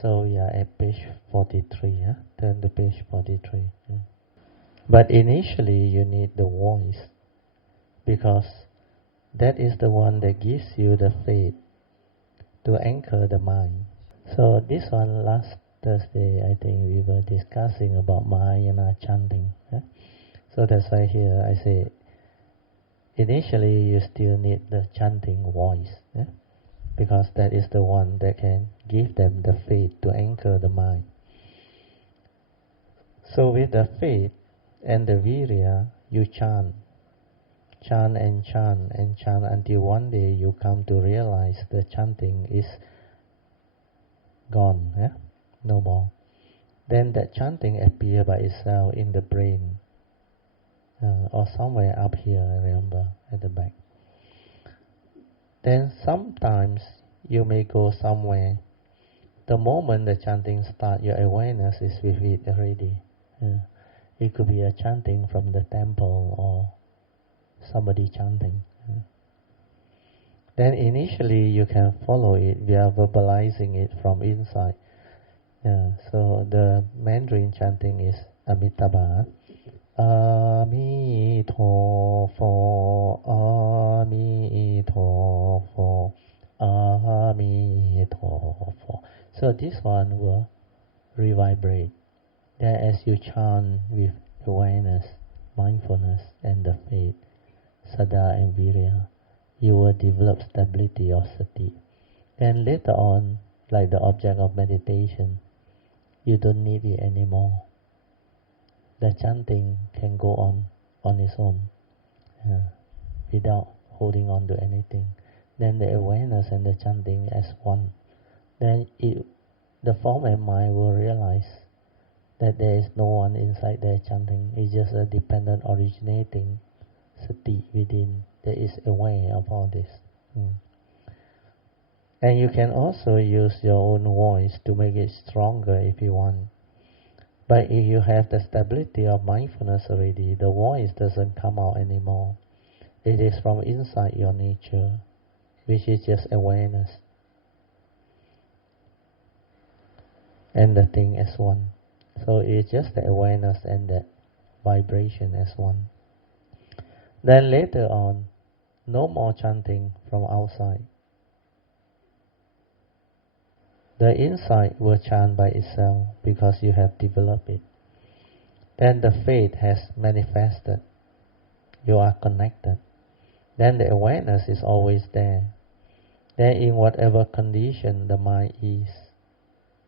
So we are at page 43. Turn to page 43. But initially you need the voice, because that is the one that gives you the faith to anchor the mind. So this one, last Thursday, I think we were discussing about Mahayana chanting. So that's why here I say, initially you still need the chanting voice, because that is the one that can give them the faith to anchor the mind. So with the faith and the virya, you chant and chant and chant until one day you come to realize the chanting is gone, no more. Then that chanting appears by itself in the brain, or somewhere up here, I remember, at the back. Then sometimes you may go somewhere. The moment the chanting starts, your awareness is with it already. It could be a chanting from the temple or somebody chanting. Then initially you can follow it via verbalizing it from inside. So the Mandarin chanting is Amitabha. Amitofo, Amitofo, Amitofo. So this one will revibrate. Then as you chant with awareness, mindfulness, and the faith, Sada and Virya, you will develop stability of sati. And later on, like the object of meditation, you don't need it anymore. The chanting can go on its own, without holding on to anything. Then the awareness and the chanting as one. Then the form and mind will realize that there is no one inside there chanting. It's just a dependent originating sati within that is aware of all this. And you can also use your own voice to make it stronger if you want. But if you have the stability of mindfulness already, the voice doesn't come out anymore. It is from inside your nature, which is just awareness. And the thing as one. So it's just the awareness and the vibration as one. Then later on, no more chanting from outside. The inside will chant by itself because you have developed it. Then the faith has manifested. You are connected. Then the awareness is always there. Then in whatever condition the mind is,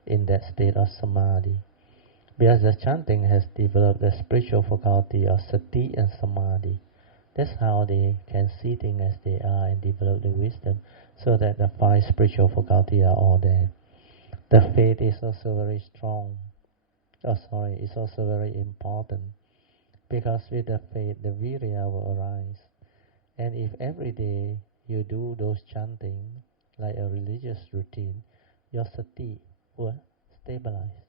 in that state of samadhi, because the chanting has developed the spiritual faculty of sati and samadhi. That's how they can see things as they are and develop the wisdom, so that the 5 spiritual faculties are all there. The faith is also very strong. It's also very important, because with the faith, the virya will arise. And if every day you do those chanting, like a religious routine, your sati will stabilize.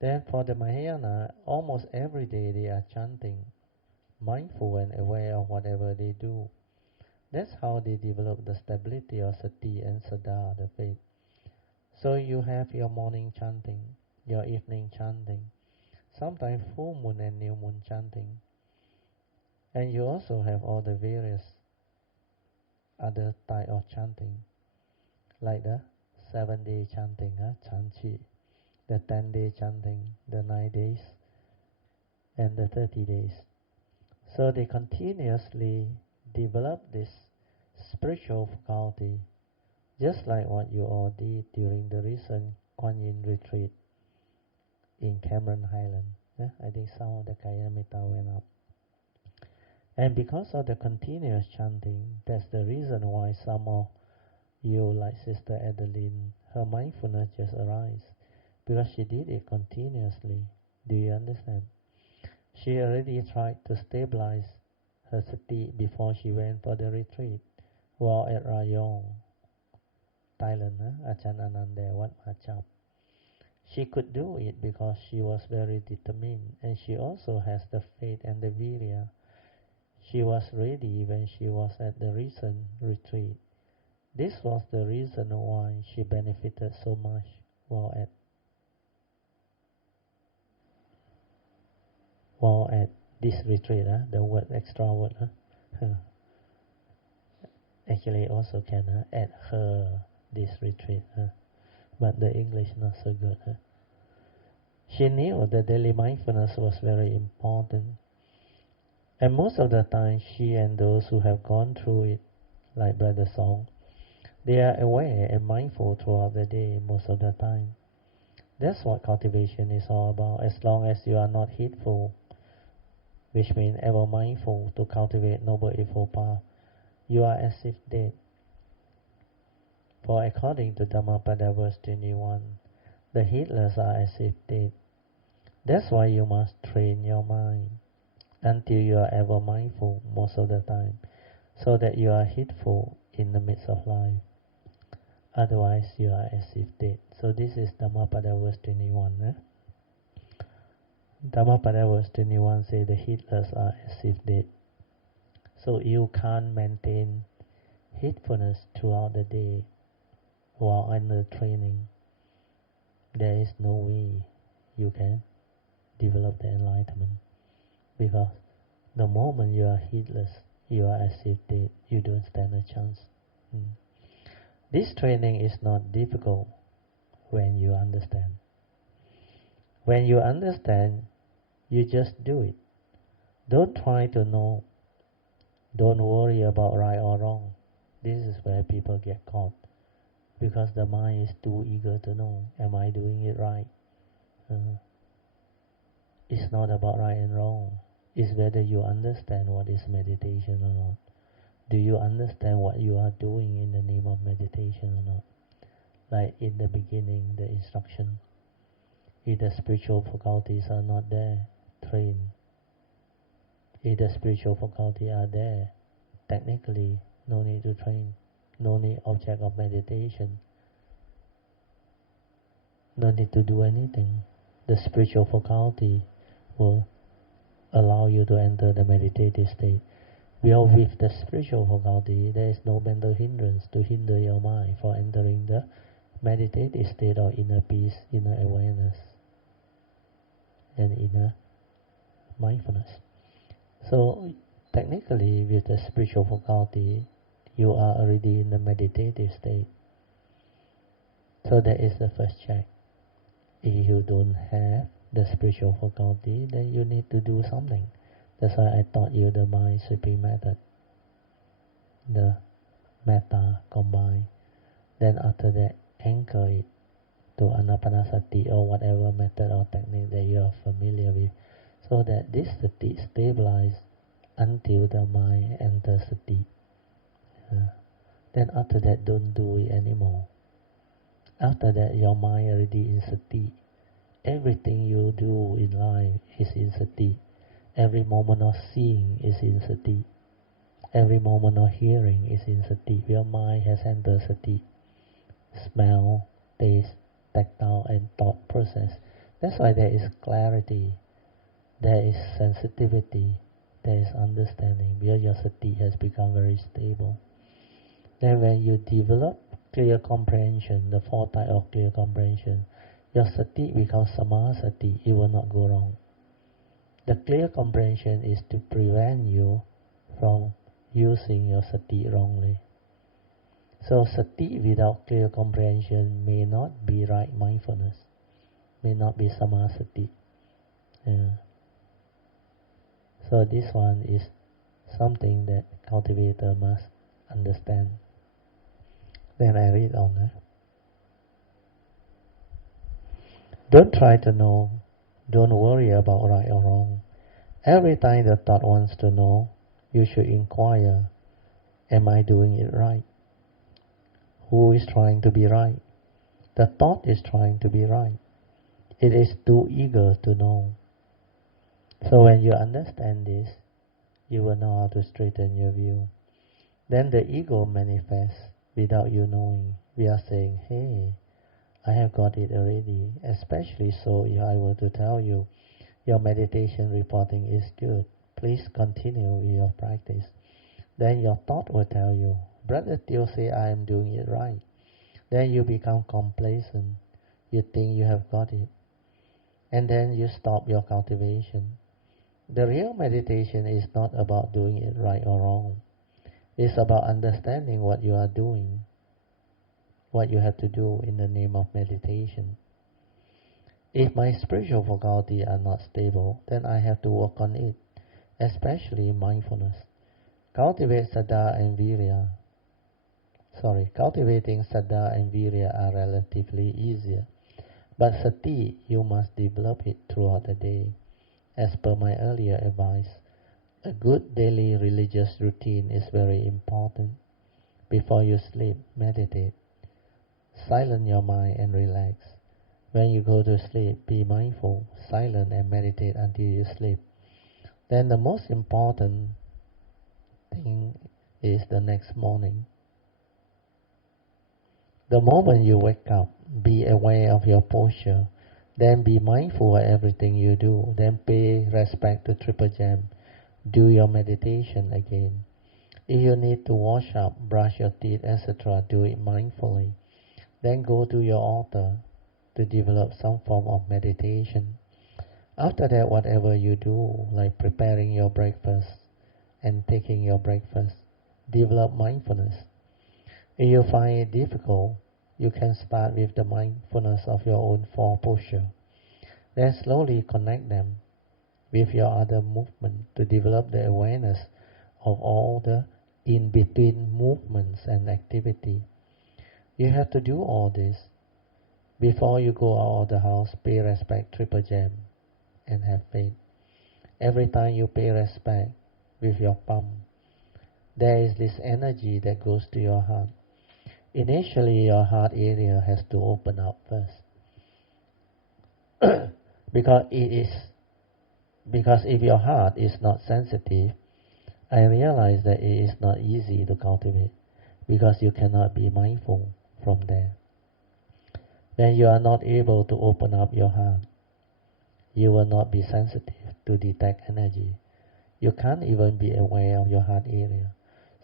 Then for the Mahayana, almost every day they are chanting, mindful and aware of whatever they do. That's how they develop the stability of sati and sada, the faith. So you have your morning chanting, your evening chanting, sometimes full moon and new moon chanting. And you also have all the various other type of chanting, like the 7-day chanting, chanchi, the 10-day chanting, the 9 days, and the 30 days. So they continuously develop this spiritual faculty, just like what you all did during the recent Kuan Yin retreat in Cameron Highland. I think some of the Kayamita went up. And because of the continuous chanting, that's the reason why some of you, like Sister Adeline, her mindfulness just arise, because she did it continuously. Do you understand? She already tried to stabilize her sati before she went for the retreat, while at Rayong, Thailand, Ajahn Ananda, Wat Machap. She could do it because she was very determined, and she also has the faith and the virya. She was ready when she was at the recent retreat. This was the reason why she benefited so much while at this retreat. The word extra word actually also can at her this retreat, but the English not so good. She knew that daily mindfulness was very important, and most of the time she and those who have gone through it, like Brother Song, they are aware and mindful throughout the day most of the time. That's what cultivation is all about. As long as you are not heedful, which means ever mindful to cultivate noble eightfold path, you are as if dead. For according to Dhammapada verse 21, the heedless are as if dead. That's why you must train your mind until you are ever mindful most of the time, so that you are heedful in the midst of life. Otherwise, you are as if dead. So this is Dhammapada verse 21. Dhammapada verse 21 say the heedless are as if dead. So you can't maintain heedfulness throughout the day while under training. There is no way you can develop the enlightenment, because the moment you are heedless, you are as if dead. You don't stand a chance. This training is not difficult when you understand. When you understand, you just do it. Don't try to know. Don't worry about right or wrong. This is where people get caught, because the mind is too eager to know, am I doing it right? It's not about right and wrong. It's whether you understand what is meditation or not. Do you understand what you are doing in the name of meditation or not? Like in the beginning, the instruction. If the spiritual faculties are not there, train. If the spiritual faculties are there, technically, no need to train. No need object of meditation. No need to do anything. The spiritual faculty will allow you to enter the meditative state. Well, with the spiritual faculty, there is no mental hindrance to hinder your mind for entering the meditative state of inner peace, inner awareness, and inner mindfulness. So, technically, with the spiritual faculty, you are already in the meditative state. So that is the first check. If you don't have the spiritual faculty, then you need to do something. That's why I taught you the mind sweeping method, the metta combined. Then after that, anchor it to anapanasati or whatever method or technique that you are familiar with, so that this sati stabilizes until the mind enters sati. Then after that, don't do it anymore. After that, your mind already in sati. Everything you do in life is in sati. Every moment of seeing is in sati. Every moment of hearing is in sati. Your mind has entered sati. Smell, taste, tactile and thought process. That's why there is clarity, there is sensitivity, there is understanding, because your sati has become very stable. Then when you develop clear comprehension, the four types of clear comprehension, your sati becomes samasati, it will not go wrong. The clear comprehension is to prevent you from using your sati wrongly. So sati without clear comprehension may not be right mindfulness, may not be samasati. So this one is something that cultivator must understand. Then I read on. Don't try to know. Don't worry about right or wrong. Every time the thought wants to know, you should inquire, am I doing it right? Who is trying to be right? The thought is trying to be right. It is too eager to know. So when you understand this, you will know how to straighten your view. Then the ego manifests without you knowing. We are saying, hey, I have got it already. Especially so if I were to tell you, your meditation reporting is good. Please continue with your practice. Then your thought will tell you, brother Teo say I am doing it right. Then you become complacent. You think you have got it. And then you stop your cultivation. The real meditation is not about doing it right or wrong. It's about understanding what you are doing, what you have to do in the name of meditation. If my spiritual faculty are not stable, then I have to work on it, especially mindfulness. Cultivating Saddha and Virya are relatively easier. But Sati, you must develop it throughout the day. As per my earlier advice, a good daily religious routine is very important. Before you sleep, meditate. Silence your mind and relax. When you go to sleep, be mindful, silent and meditate until you sleep. Then the most important thing is the next morning. The moment you wake up, be aware of your posture. Then be mindful of everything you do. Then pay respect to Triple Gem. Do your meditation again. If you need to wash up, brush your teeth, etc., do it mindfully. Then go to your altar to develop some form of meditation. After that, whatever you do, like preparing your breakfast and taking your breakfast, develop mindfulness. If you find it difficult, you can start with the mindfulness of your own four posture. Then slowly connect them with your other movement to develop the awareness of all the in-between movements and activity. You have to do all this. Before you go out of the house, pay respect Triple Gem and have faith. Every time you pay respect with your palm, there is this energy that goes to your heart. Initially, your heart area has to open up first. because if your heart is not sensitive, I realize that it is not easy to cultivate, because you cannot be mindful from there. When you are not able to open up your heart, you will not be sensitive to detect energy. You can't even be aware of your heart area.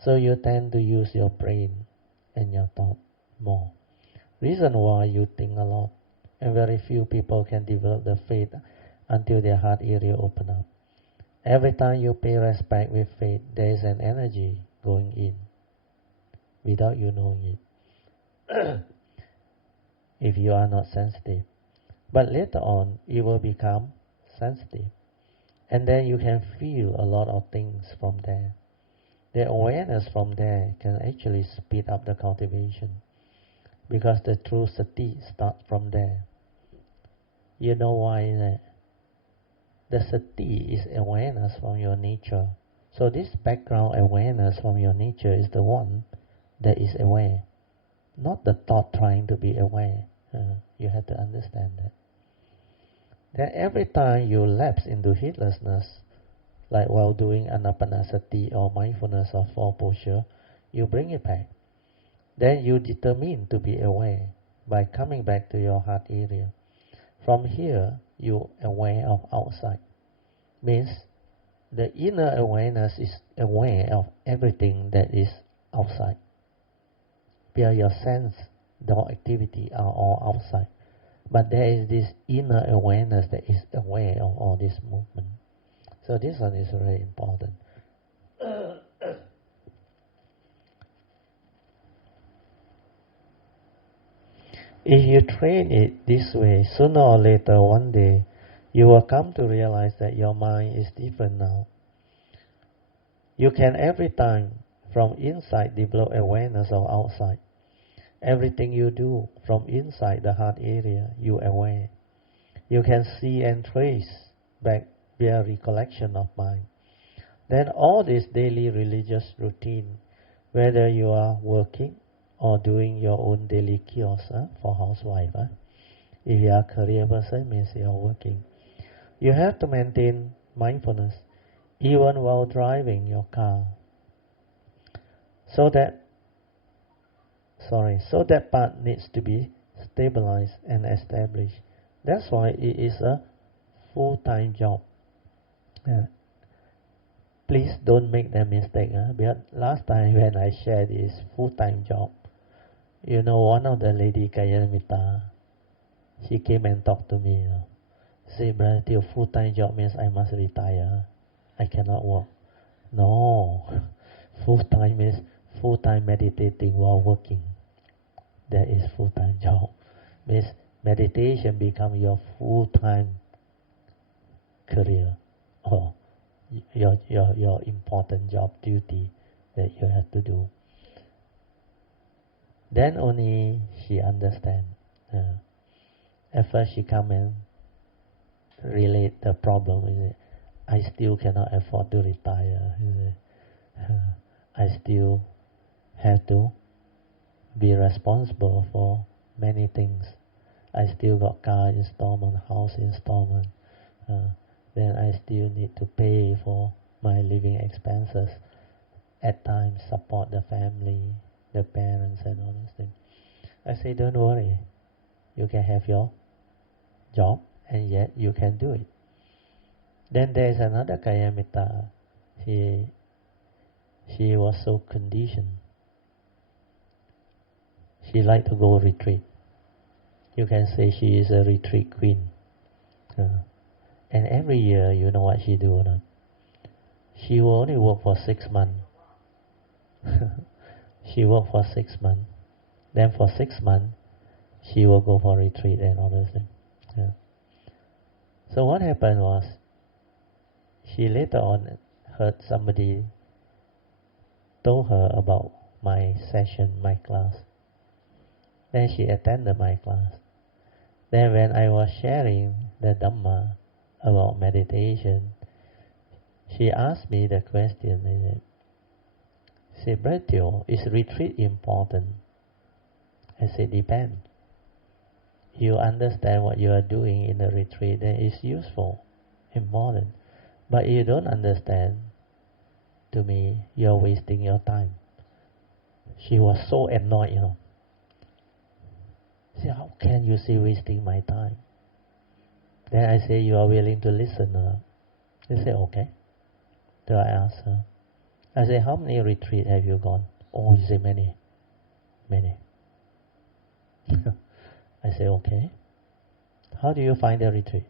So you tend to use your brain and your thought more. Reason why you think a lot, and very few people can develop the faith until their heart area open up. Every time you pay respect with faith, there is an energy going in without you knowing it. If you are not sensitive. But later on, you will become sensitive. And then you can feel a lot of things from there. The awareness from there can actually speed up the cultivation, because the true sati starts from there. You know why that? The sati is awareness from your nature. So this background awareness from your nature is the one that is aware, not the thought trying to be aware. You have to understand that. Then every time you lapse into heedlessness, like while doing anapanasati or mindfulness of four posture, you bring it back. Then you determine to be aware by coming back to your heart area. From here, you aware of outside. Means the inner awareness is aware of everything that is outside. Where your sense, the activity are all outside. But there is this inner awareness that is aware of all this movement. So this one is very important. If you train it this way, sooner or later, one day, you will come to realize that your mind is different now. You can every time from inside develop awareness of outside. Everything you do from inside the heart area, you aware. You can see and trace back via recollection of mind. Then all this daily religious routine, whether you are working or doing your own daily chores for housewife. If you are a career person, means you are working. You have to maintain mindfulness even while driving your car. So that part needs to be stabilized and established. That's why it is a full-time job. Please don't make that mistake. Because last time when I shared this full-time job, one of the lady, Kayanamita, she came and talked to me. Say, brother, your full-time job means I must retire. I cannot work. No, full-time means full-time meditating while working. That is full-time job. Means meditation become your full-time career or your important job duty that you have to do. Then only she understand. At first she come and relate the problem. I still cannot afford to retire. I still have to be responsible for many things. I still got car installment, house installment. Then I still need to pay for my living expenses. At times support the family, the parents and all these things. I say, don't worry. You can have your job and yet you can do it. Then there is another Kayamita. She was so conditioned. She liked to go retreat. You can say she is a retreat queen. And every year, you know what she do or not? She will only work for 6 months. She worked for 6 months. Then for 6 months, she will go for retreat and all those things. So what happened was, she later on heard somebody told her about my session, my class. Then she attended my class. Then when I was sharing the Dhamma about meditation, she asked me the question, she said, Bratio, is retreat important? I said, depends. You understand what you are doing in the retreat, then it's useful, important. But you don't understand, to me, you're wasting your time. She was so annoyed, She said, how can you say wasting my time? Then I say, you are willing to listen. She said, okay. So I asked her. I said, how many retreats have you gone? Oh, she said, many. I said, okay. How do you find the retreat?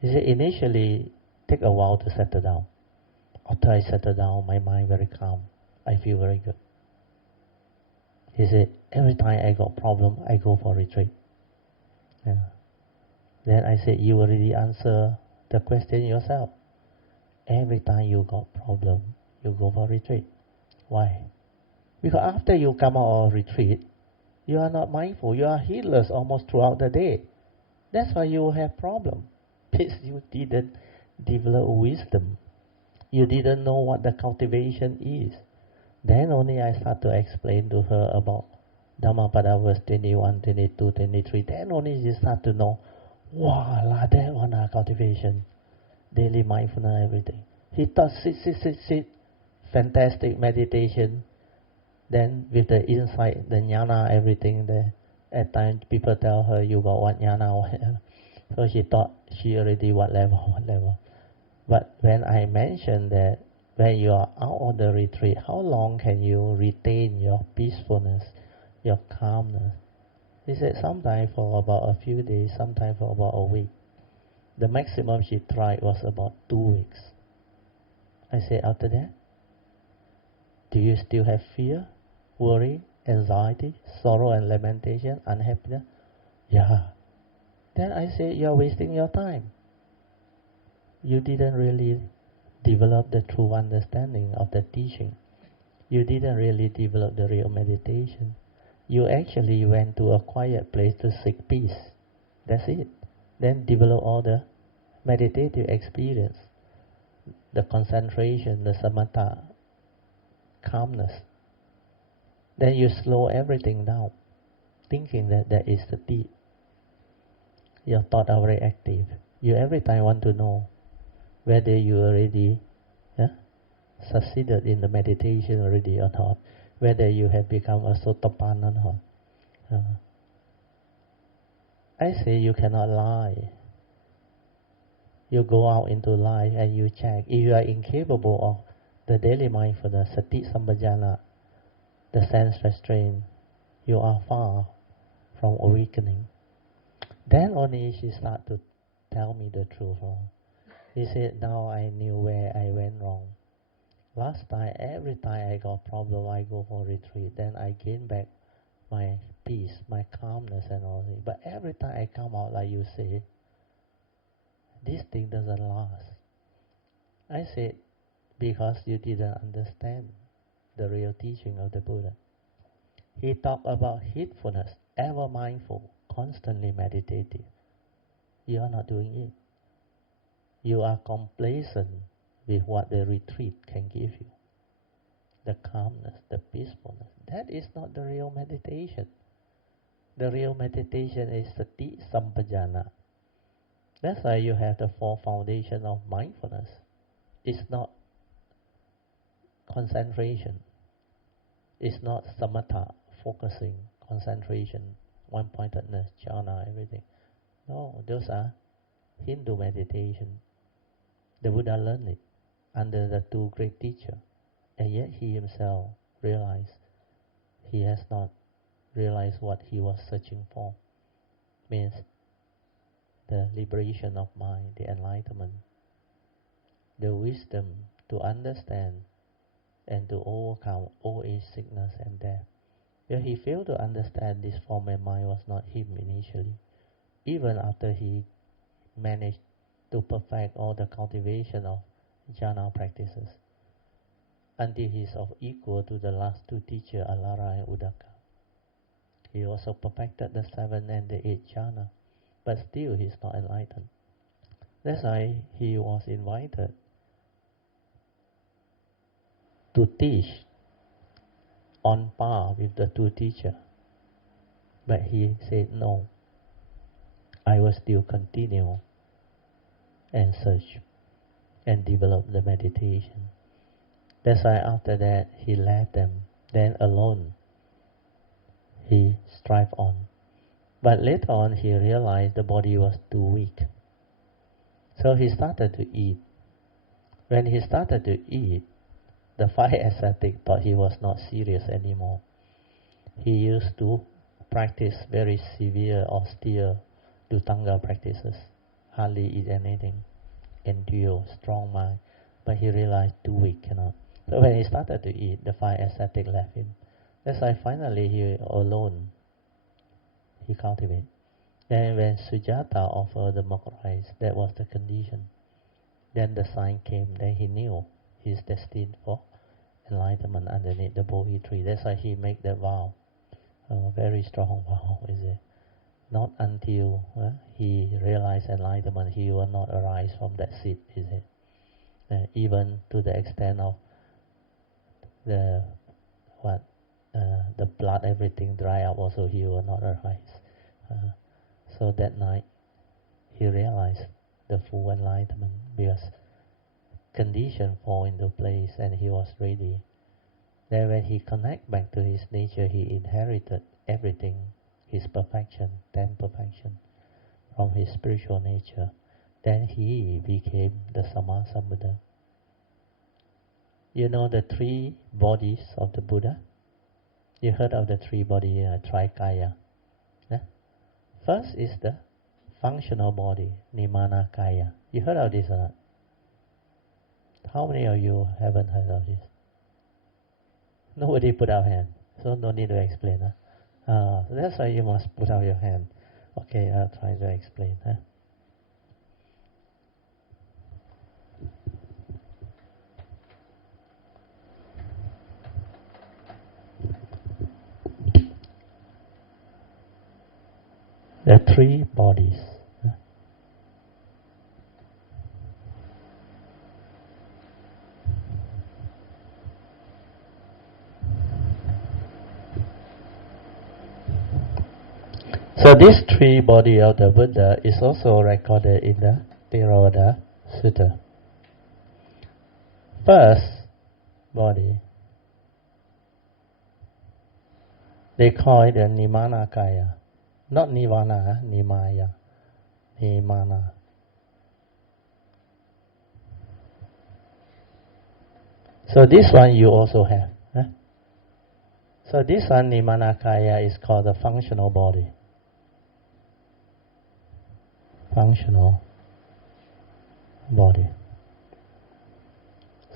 He said, initially, take a while to settle down. After I settle down, my mind very calm. I feel very good. He said, every time I got problem, I go for retreat. Then I said, you already answer the question yourself. Every time you got problem, you go for retreat. Why? Because after you come out of retreat, you are not mindful. You are heedless almost throughout the day. That's why you have problem. Because you didn't develop wisdom. You didn't know what the cultivation is. Then only I start to explain to her about Dhammapada verse 21, 22, 23. Then only she start to know, wow, that one cultivation. Daily mindfulness, everything. He thought, sit. Fantastic meditation. Then with the insight, the jnana, everything there. At times people tell her, you got what jnana, so she thought she already what level. But when I mentioned that when you are out of the retreat, how long can you retain your peacefulness, your calmness? He said sometimes for about a few days, sometimes for about a week. The maximum she tried was about 2 weeks. I said, after that, do you still have fear, worry, anxiety, sorrow and lamentation, unhappiness? Yeah. Then I said, you're wasting your time. You didn't really develop the true understanding of the teaching. You didn't really develop the real meditation. You actually went to a quiet place to seek peace. That's it. Then develop all the meditative experience, the concentration, the samatha, calmness. Then you slow everything down, thinking that that is the deep. Your thoughts are very active. You every time want to know whether you already succeeded in the meditation already or not, whether you have become a sotapanna or not. I say you cannot lie. You go out into life and you check. If you are incapable of the daily mindfulness, sati sampajana, the sense restraint, you are far from awakening. Then only she started to tell me the truth. He said, now I knew where I went wrong. Last time, every time I got problem, I go for retreat. Then I gain back my peace, my calmness and all that. But every time I come out, like you say, this thing doesn't last. I said, because you didn't understand the real teaching of the Buddha. He talked about heedfulness, ever mindful, constantly meditative. You are not doing it. You are complacent with what the retreat can give you. The calmness, the peacefulness. That is not the real meditation. The real meditation is sati sampajana. That's why you have the four foundations of mindfulness. It's not concentration. It's not samatha, focusing, concentration, one-pointedness, jhana, everything. No, those are Hindu meditation. The Buddha learned it under the two great teachers, and yet he himself realized he has not realized what he was searching for. Means the liberation of mind, the enlightenment, the wisdom to understand and to overcome old age, sickness and death. Well, he failed to understand this form and mind was not him initially. Even after he managed to perfect all the cultivation of jhana practices, until he is of equal to the last two teachers, Alara and Udaka. He also perfected the 7 and the 8 jhana, but still he is not enlightened. That's why he was invited to teach on par with the two teachers. But he said, no, I will still continue and search and develop the meditation. That's why after that he left them. Then alone he strived on. But later on he realized the body was too weak. So he started to eat. When he started to eat, the 5 ascetic thought he was not serious anymore. He used to practice very severe, austere Dutanga practices, hardly eat anything, endure, strong mind. But he realized too weak, cannot. So when he started to eat, the 5 ascetic left him. That's why finally he alone, he cultivated. Then when Sujata offered the milk rice, that was the condition. Then the sign came, then he knew he's destined for enlightenment underneath the Bodhi tree. That's why he made that vow. A very strong vow, is it? Not until he realized enlightenment, he will not arise from that seat, is it? Even to the extent of the the blood, everything dry up, also he will not arise. So that night, he realized the full enlightenment because condition fall into place and he was ready. Then when he connect back to his nature, he inherited everything, his perfection, 10 perfection, from his spiritual nature. Then he became the Sammasa Buddha. You know the 3 bodies of the Buddha? You heard of the 3 bodies, Trikaya. Yeah? First is the functional body, Nimana Kaya. You heard of this or not? How many of you haven't heard of this? Nobody put up hand, so no need to explain. So that's why you must put out your hand. Okay, I'll try to explain. There are 3 bodies. So these 3 bodies of the Buddha is also recorded in the Theravada Sutra. First body, they call it the Nimana Kaya. Not Nirvana, Nimaya. Nimana. So this one you also have. Huh? So this one, Nimanakaya, is called the functional body. Functional body.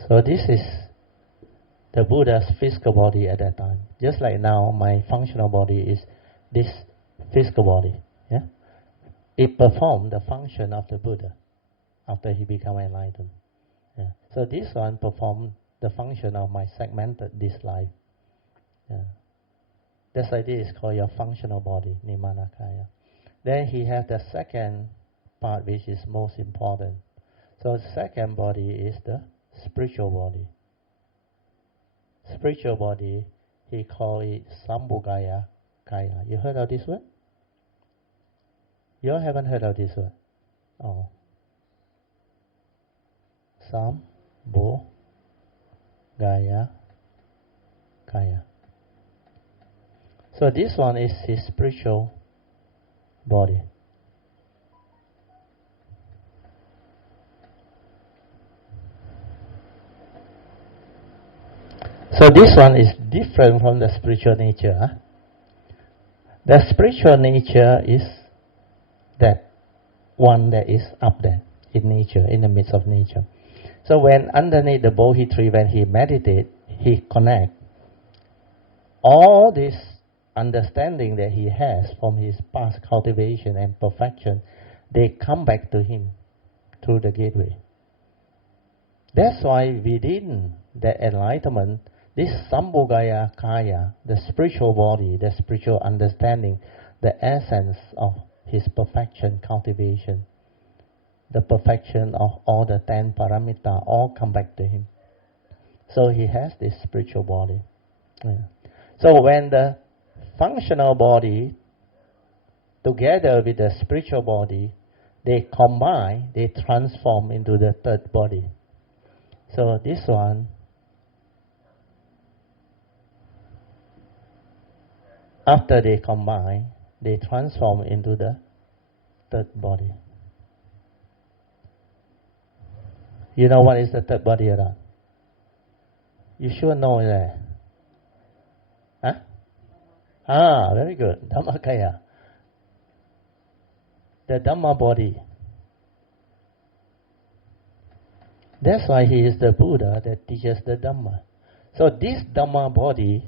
So this is the Buddha's physical body at that time. Just like now, my functional body is this physical body. Yeah? It performed the function of the Buddha after he became enlightened. Yeah. So this one performed the function of my segmented this life. Yeah. That's why this is called your functional body, Nimanakaya. Then he has the second part which is most important. So the second body is the spiritual body. Spiritual body, he called it Sambhogaya Kaya. You heard of this word? You all haven't heard of this word? Oh. Sambhogaya Kaya. So this one is his spiritual body. So this one is different from the spiritual nature. Huh? The spiritual nature is that one that is up there in nature, in the midst of nature. So when underneath the Bodhi tree, when he meditates, he connects all this understanding that he has from his past cultivation and perfection, they come back to him through the gateway. That's why within the enlightenment, this Sambhogaya Kaya, the spiritual body, the spiritual understanding, the essence of his perfection cultivation, the perfection of all the 10 paramita, all come back to him. So he has this spiritual body. Yeah. So when the functional body together with the spiritual body, they combine, they transform into the third body. So this one, after they combine, they transform into the third body. You know what is the third body or not? You should know that. Huh? Ah, very good. Dhammakaya. The Dhamma body. That's why he is the Buddha that teaches the Dhamma. So this Dhamma body,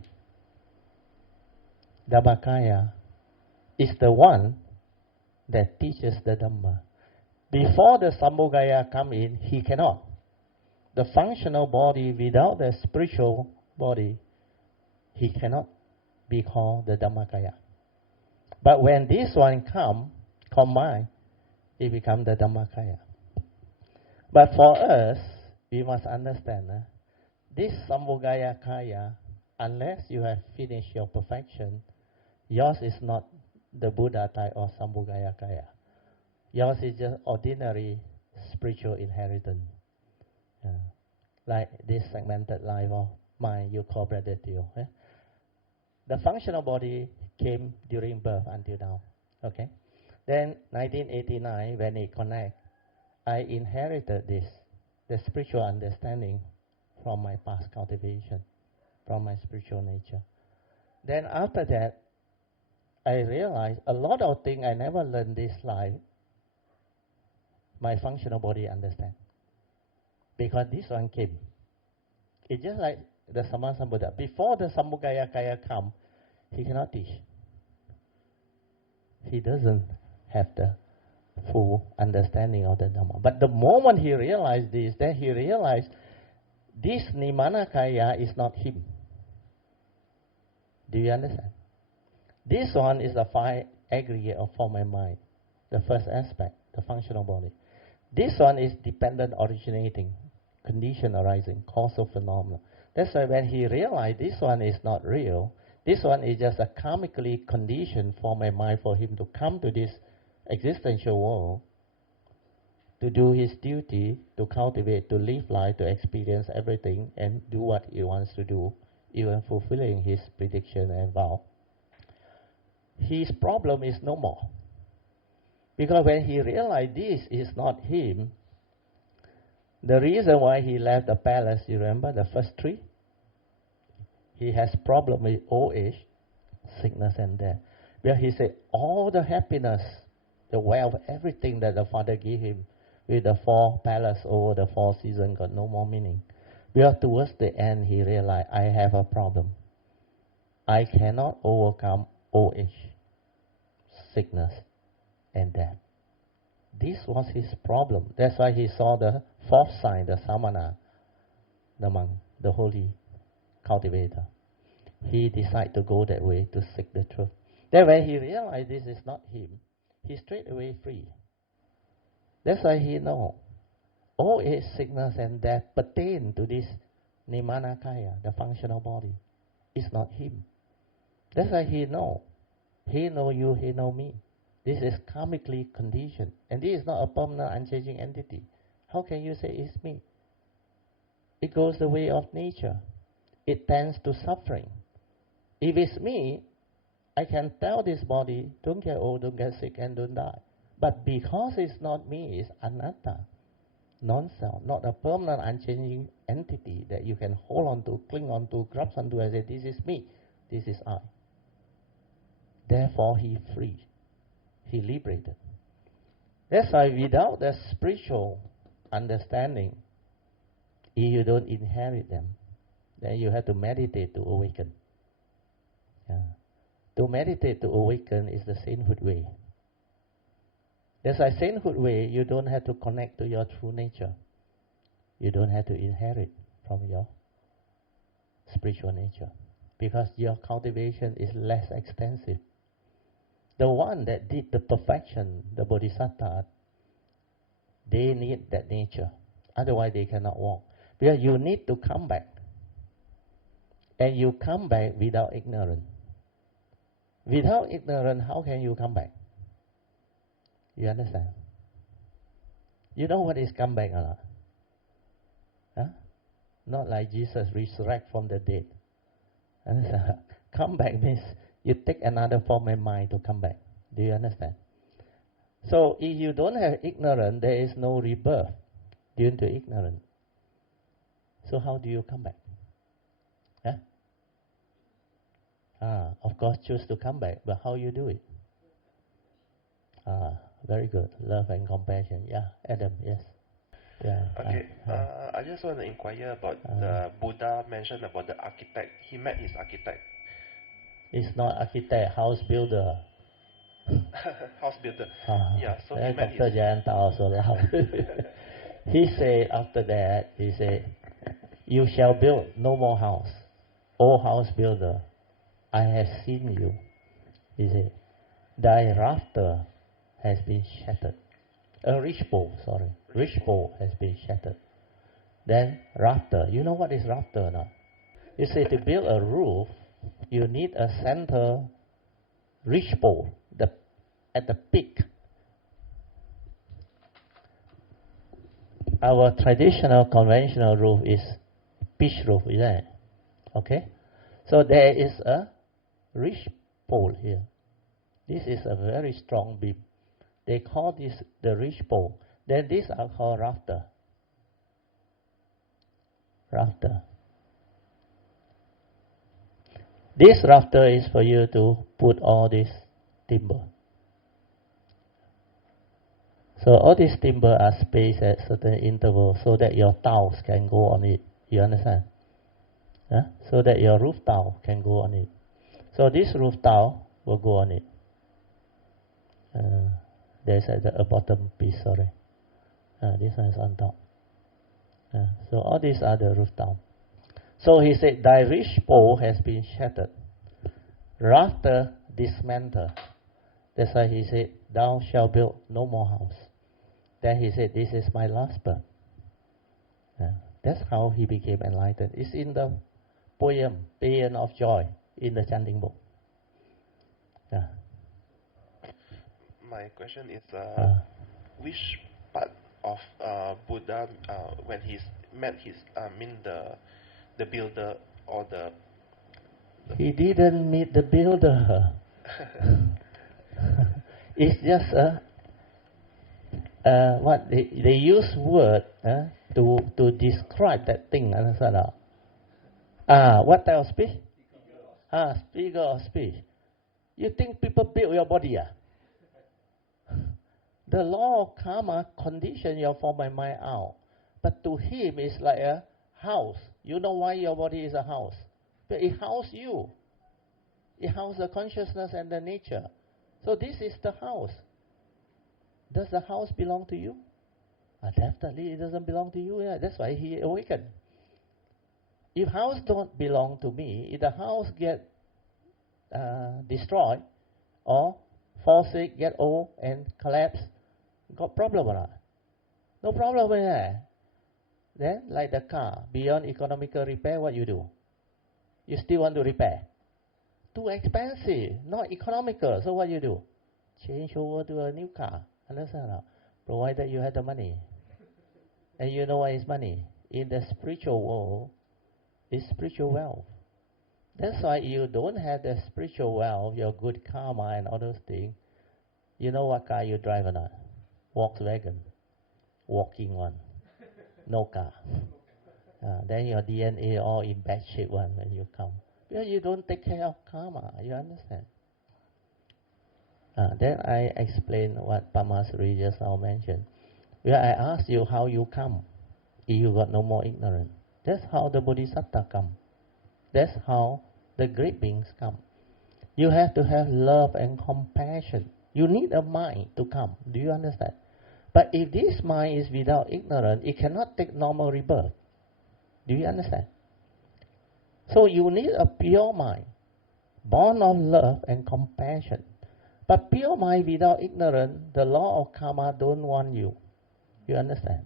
Dhammakaya, is the one that teaches the Dhamma. Before the Sambhogaya come in, he cannot. The functional body without the spiritual body, he cannot be called the Dhammakaya. But when this one combine, it becomes the Dhammakaya. But for us, we must understand this Sambhogaya Kaya, unless you have finished your perfection, yours is not the Buddha type of Sambhogaya Kaya. Yours is just ordinary spiritual inheritance. Like this segmented life of mind you call brother Theo. The functional body came during birth until now. Okay? Then 1989, when it connect, I inherited this, the spiritual understanding from my past cultivation, from my spiritual nature. Then after that, I realized a lot of things I never learned this life, my functional body understand. Because this one came. It's just like the Sammasambuddha. Before the Sambhogaya Kaya come, he cannot teach. He doesn't have the full understanding of the Dhamma. But the moment he realized this, then he realized this Nimanakaya is not him. Do you understand? This one is the 5 aggregate of form and mind. The first aspect, the functional body. This one is dependent originating, condition arising, causal phenomena. That's why when he realized this one is not real, this one is just a karmically conditioned form and mind for him to come to this existential world, to do his duty, to cultivate, to live life, to experience everything, and do what he wants to do, even fulfilling his prediction and vow. His problem is no more. Because when he realized this is not him, The reason why he left the palace, you remember the first three? He has problem with old age, sickness and death. Where he said all the happiness, the wealth, everything that the father gave him with the 4 palace over the 4 seasons got no more meaning. Because towards the end he realized, I have a problem. I cannot overcome old age, sickness and death. This was his problem. That's why he saw the 4th sign, the samana, the monk, the holy cultivator. He decided to go that way to seek the truth. Then when he realized this is not him, he straight away free. That's why he know all age, sickness and death pertain to this Nimanakaya, the functional body. It's not him. That's why he know. He know you, he know me. This is karmically conditioned. And this is not a permanent, unchanging entity. How can you say it's me? It goes the way of nature. It tends to suffering. If it's me, I can tell this body, don't get old, don't get sick, and don't die. But because it's not me, it's anatta, non-self, not a permanent, unchanging entity that you can hold on to, cling on to, grasp onto and say, this is me, this is I. Therefore, he free. He liberated. That's why without the spiritual understanding, if you don't inherit them, then you have to meditate to awaken. Yeah. To meditate to awaken is the sainthood way. That's why sainthood way, you don't have to connect to your true nature. You don't have to inherit from your spiritual nature. Because your cultivation is less extensive. The one that did the perfection, the bodhisattva, they need that nature. Otherwise they cannot walk. Because you need to come back. And you come back without ignorance. Without ignorance, how can you come back? You understand? You know what is come back or not? Huh? Not like Jesus resurrect from the dead. Understand? Come back means you take another form of mind to come back. Do you understand? So if you don't have ignorance, there is no rebirth due to ignorance. So how do you come back? Huh? Of course, choose to come back, but how you do it? Very good. Love and compassion. Yeah, Adam, yes. Yeah. Okay, I just want to inquire about the Buddha mentioned about the architect. He met his architect. It's not architect, house builder. House builder. Yeah, so he met Dr. Jayanta also laughed. He said after that, he said, you shall build no more house. O house builder, I have seen you. He said, thy rafter has been shattered. A ridgepole has been shattered. Then rafter, you know what is rafter or not? You say to build a roof, you need a center ridgepole at the peak. Our traditional conventional roof is pitch roof, isn't it? Okay? So there is a ridgepole here. This is a very strong beam. They call this the ridgepole. Then these are called rafter. Rafter. This rafter is for you to put all this timber. So all these timber are spaced at certain intervals so that your tiles can go on it. You understand? Huh? So that your roof tile can go on it. So this roof tile will go on it. There's at the bottom piece, sorry. This one is on top. So all these are the roof tile. So he said, thy ridgepole has been shattered. Rafter dismantled. That's why he said, thou shalt build no more house. Then he said, this is my last birth. That's how he became enlightened. It's in the poem, Paean of Joy, in the chanting book. My question is, which part of Buddha, when he met his, the builder or the... He didn't meet the builder. It's just what they use word to describe that thing. Understand? What type of speech? Figure of speech. You think people build your body? The law of karma condition your form and mind out. But to him, it's like a house. You know why your body is a house? But it houses you. It houses the consciousness and the nature. So this is the house. Does the house belong to you? Definitely it doesn't belong to you. Yeah. That's why he awakened. If house don't belong to me, if the house get destroyed or fall sick, get old and collapse, got problem or not? No problem with that. Then, like the car, beyond economical repair, what you do? You still want to repair. Too expensive, not economical. So what you do? Change over to a new car. Understand? Provided you have the money. And you know what is money? In the spiritual world, it's spiritual wealth. That's why you don't have the spiritual wealth, your good karma and all those things. You know what car you drive or not? Volkswagen. Walking one. No car. Then your DNA all in bad shape one when you come. Because you don't take care of karma, you understand? Then I explain what Pamasri just now mentioned. Where I asked you how you come, if you got no more ignorance. That's how the Bodhisattva come. That's how the great beings come. You have to have love and compassion. You need a mind to come. Do you understand? But if this mind is without ignorance, it cannot take normal rebirth. Do you understand? So you need a pure mind, born of love and compassion. But pure mind without ignorance, the law of karma don't want you. You understand?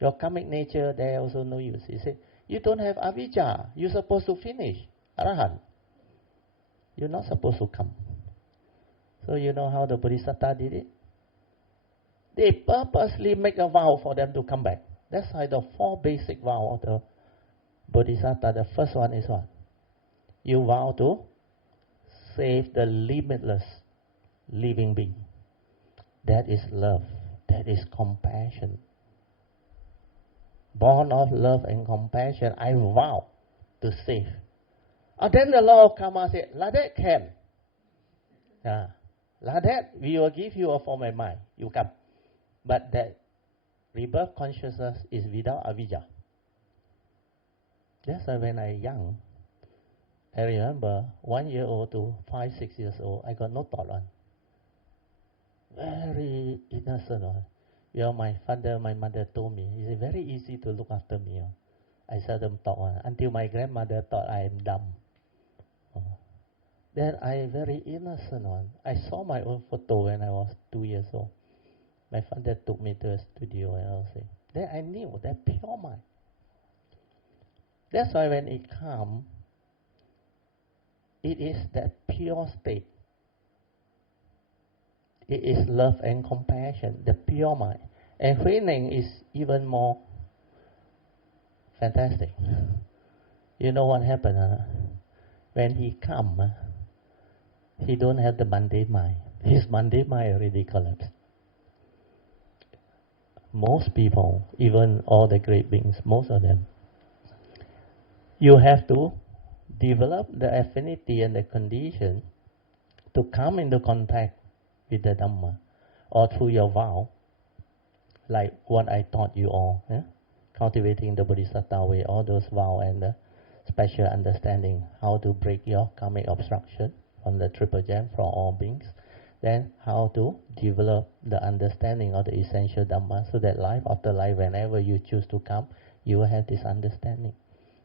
Your karmic nature, there also no use. You see, you don't have avijja. You're supposed to finish. Arahant. You're not supposed to come. So you know how the Bodhisattva did it? They purposely make a vow for them to come back. That's why the 4 basic vows of the Bodhisattva, the first one is what? You vow to save the limitless living being. That is love. That is compassion. Born of love and compassion, I vow to save. Then the law of karma said, like that can. Like that, we will give you a form and mind. You come. But that rebirth consciousness is without avijja. That's why when I was young, I remember 1 year old to 5, 6 years old, I got no thought on. Very innocent one. You know, my father, my mother told me, it's very easy to look after me. I seldom talk one. Until my grandmother thought I am dumb. Then I very innocent one. I saw my own photo when I was 2 years old. My father took me to a studio and all that. Then I knew that pure mind. That's why when it comes, it is that pure state. It is love and compassion, the pure mind. And Huineng is even more fantastic. You know what happened? When he comes, he don't have the mundane mind. His mundane mind already collapsed. Most people, even all the great beings, most of them, you have to develop the affinity and the condition to come into contact with the Dhamma, or through your vow, like what I taught you all, cultivating the Bodhisattva way, all those vows and the special understanding, how to break your karmic obstruction from the triple gem from all beings, then how to develop the understanding of the essential Dhamma, so that life after life, whenever you choose to come, you will have this understanding.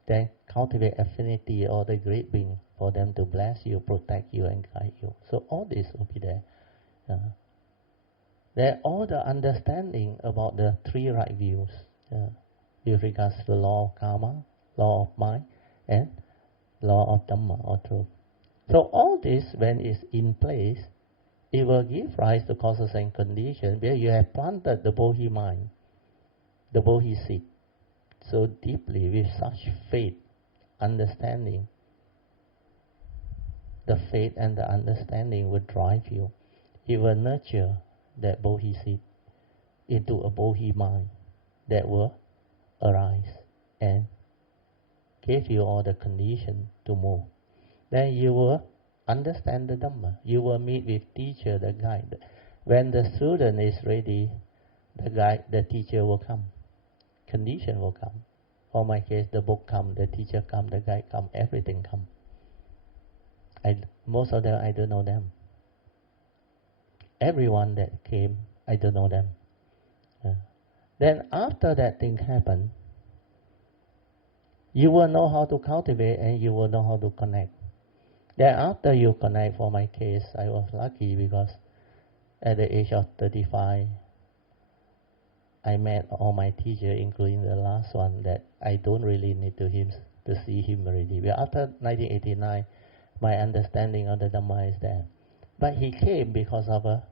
Then cultivate affinity or the great being for them to bless you, protect you, and guide you. So all this will be there. There all the understanding about the 3 right views with regards to the law of karma, law of mind, and law of Dhamma or truth. So all this, when it's in place, it will give rise to causes and conditions where you have planted the Bodhi mind, the Bodhi seed, so deeply with such faith, understanding. The faith and the understanding will drive you. It will nurture that Bodhi seed. into a Bodhi mind that will arise and give you all the condition to move. Then you will understand the Dhamma. You will meet with teacher, the guide. When the student is ready, the guide, the teacher will come. Condition will come. For my case, the book come, the teacher come, the guide come, everything come. Most of them, I don't know them. Everyone that came, I don't know them. Then after that thing happen, you will know how to cultivate and you will know how to connect. Then after you connect, for my case, I was lucky because at the age of 35, I met all my teachers, including the last one, that I don't really need to see him already. But after 1989, my understanding of the Dhamma is there. But he came because of a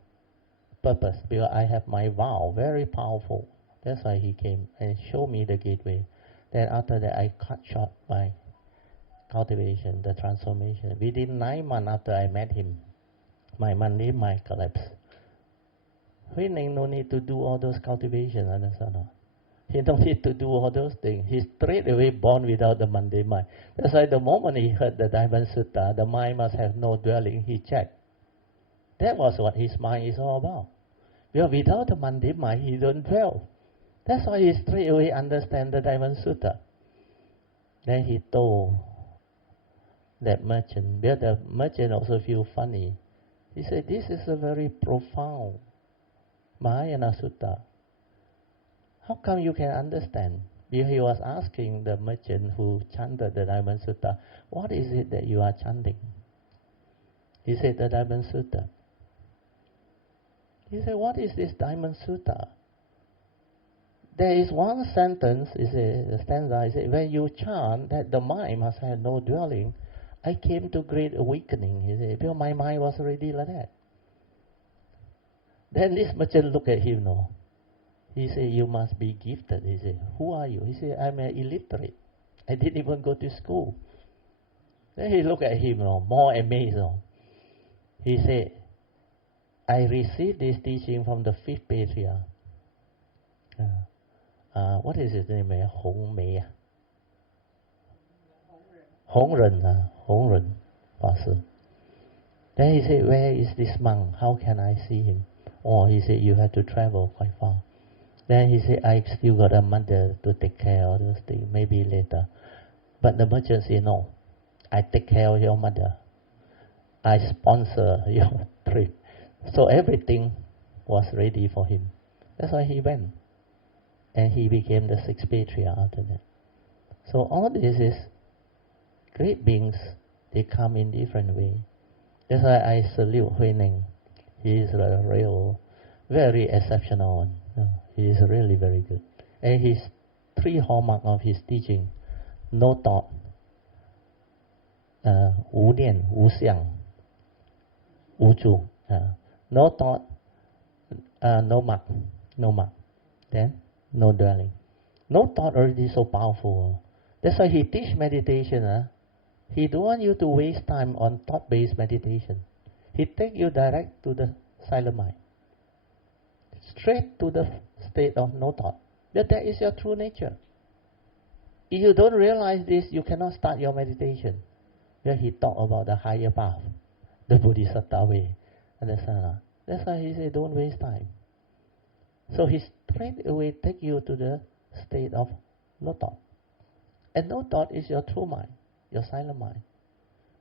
purpose, because I have my vow, very powerful. That's why he came and showed me the gateway. Then after that, I cut short my cultivation, the transformation. Within 9 months after I met him, my money mind collapsed. Huining no need to do all those cultivation, understand? He don't need to do all those things. He's straight away born without the Monday mind. That's why the moment he heard the Diamond Sutta, the mind must have no dwelling, he checked. That was what his mind is all about. Because without the Monday mind, he don't dwell. That's why he straight away understand the Diamond Sutta. Then he told that merchant, because the merchant also feel funny. He said, this is a very profound Mahayana Sutta. How come you can understand? Because he was asking the merchant who chanted the Diamond Sutta, what is it that you are chanting? He said, the Diamond Sutta. He said, what is this Diamond Sutta? There is one sentence, a stanza, when you chant that the mind must have no dwelling, I came to great awakening, he said, because my mind was already like that. Then this merchant looked at him, no. He said, you must be gifted. He said, who are you? He said, I'm an illiterate. I didn't even go to school. Then he looked at him, no, more amazed. No. He said, I received this teaching from the fifth patriarch. What is his name? Hong Mei. Hong Ren. Hong Ren. Then he said, where is this monk? How can I see him? Oh, he said, you have to travel quite far. Then he said, I still got a mother to take care of those things, maybe later. But the merchant said, no, I take care of your mother. I sponsor your trip. So everything was ready for him. That's why he went. And he became the sixth patriarch after that. So all this is great beings, they come in different way. That's why I salute Hui Ning. He is a real, very exceptional one. He is really very good. And his 3 hallmarks of his teaching, no thought, 无念, 无相, 无住, no thought, no mark, then no dwelling. No thought already so powerful. That's why he teach meditation. He don't want you to waste time on thought-based meditation. He take you direct to the silent mind. Straight to the state of no thought. That is your true nature. If you don't realize this, you cannot start your meditation. Where he talk about the higher path, the Bodhisattva way. Understand? That's why he said, don't waste time. So he straight away take you to the state of no thought. And no thought is your true mind, your silent mind.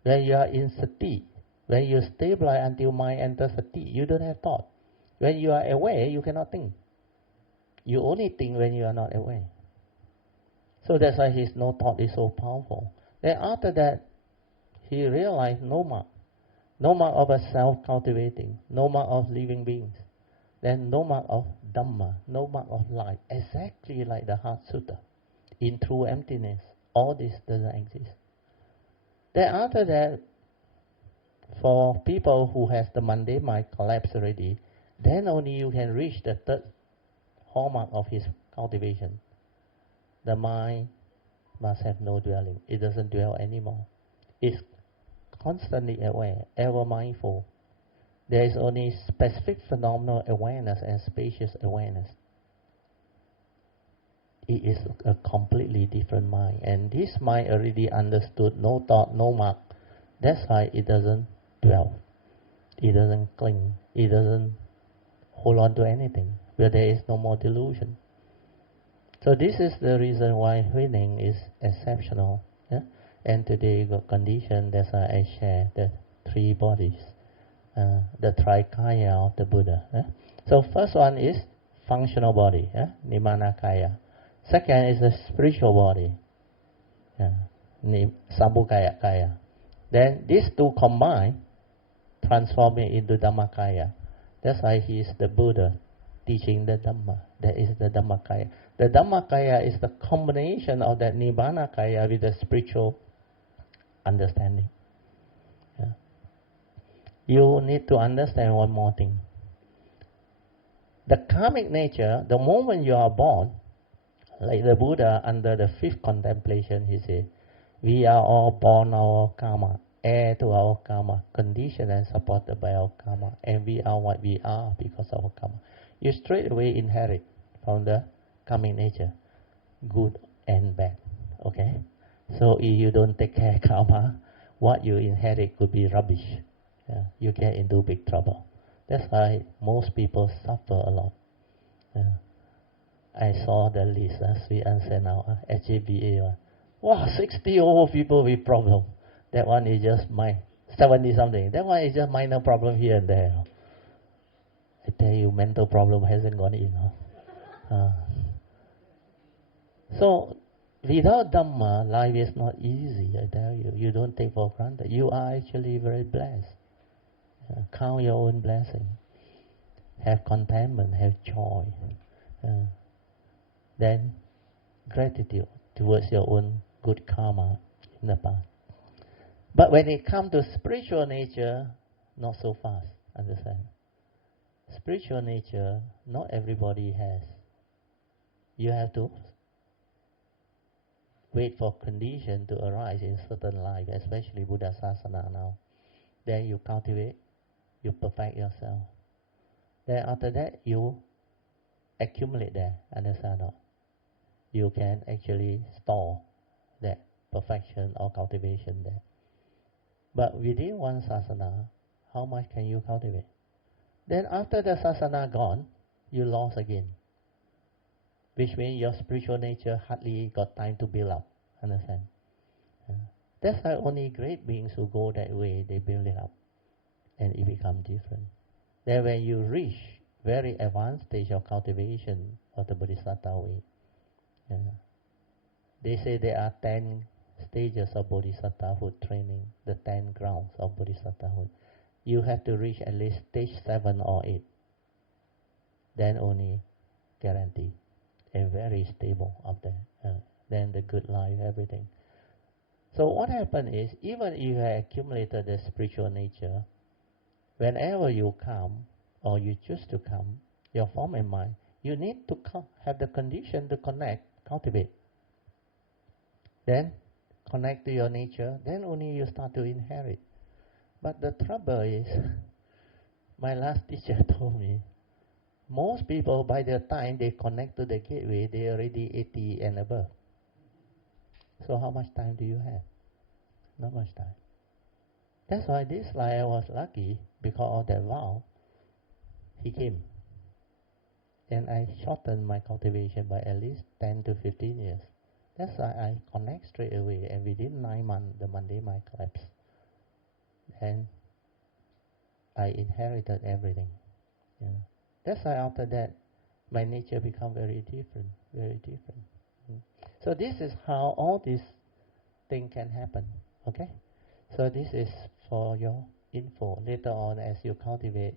When you are in sati, when you stabilize until mind enters sati, you don't have thought. When you are aware, you cannot think. You only think when you are not aware. So that's why his no thought is so powerful. Then after that, he realized no mark of a self-cultivating, no mark of living beings. Then no mark of Dhamma, no mark of life, exactly like the Heart Sutta. In true emptiness, all this doesn't exist. Then after that, for people who has the mundane mind collapse already, then only you can reach the 3rd hallmark of his cultivation. The mind must have no dwelling. It doesn't dwell anymore. It's constantly aware, ever mindful. There is only specific phenomenal awareness and spacious awareness. it is a completely different mind. And this mind already understood no thought, no mark. That's why it doesn't dwell. It doesn't cling. It doesn't hold on to anything, where there is no more delusion. So this is the reason why winning is exceptional. Yeah? And today you got condition, that's why I share the three bodies, the trikaya of the Buddha. Yeah? So first one is functional body, yeah? Nimana kaya. Second is the spiritual body, yeah? Sambhukaya kaya. Then these two combined, transform it into Dhammakaya. That's why he is the Buddha, teaching the Dhamma. That is the Dhammakaya. The Dhammakaya is the combination of that Nibbana Kaya with the spiritual understanding. Yeah. You need to understand one more thing. The karmic nature, the moment you are born, like the Buddha under the fifth contemplation, he said, we are all born our karma, heir to our karma, conditioned and supported by our karma, and we are what we are because of our karma. You straight away inherit from the karmic nature, good and bad. Okay? So if you don't take care of karma, what you inherit could be rubbish. Yeah, you get into big trouble. That's why most people suffer a lot. Yeah. I saw the list, Sri Ansen now, HABA. Wow, 60 old people with problem. That one is just 70 something. That one is just minor problem here and there. I tell you, mental problem hasn't gone in. So, without Dhamma, life is not easy, I tell you. You don't take for granted. You are actually very blessed. Count your own blessing. Have contentment, have joy. Then, gratitude towards your own good karma in the past. But when it comes to spiritual nature, not so fast, understand? Spiritual nature, not everybody has. You have to wait for condition to arise in certain life, especially Buddha Sasana now. Then you cultivate, you perfect yourself. Then after that, you accumulate that, understand or not? You can actually store that perfection or cultivation there. But within one sasana, how much can you cultivate? Then after the sasana gone, you lost again. Which means your spiritual nature hardly got time to build up. Understand? That's why only great beings who go that way, they build it up. And it becomes different. Then when you reach very advanced stage of cultivation of the Bodhisattva way, they say there are 10 stages of Bodhisattvahood training, the 10 grounds of Bodhisattvahood. You have to reach at least stage 7 or 8. Then only guarantee. And very stable up there. Then the good life, everything. So what happens is, even if you have accumulated the spiritual nature, whenever you come, or you choose to come, your form and mind, you need to have the condition to connect, cultivate. Then connect to your nature, then only you start to inherit. But the trouble is, my last teacher told me, most people by the time they connect to the gateway, they are already 80 and above. So how much time do you have? Not much time. That's why this life I was lucky, because of that vow, he came. And I shortened my cultivation by at least 10 to 15 years. That's why I connect straight away, and within 9 months, the Monday mind collapsed. And I inherited everything. Yeah. That's why after that, my nature become very different, very different. So this is how all these things can happen, okay? So this is for your info. Later on, as you cultivate,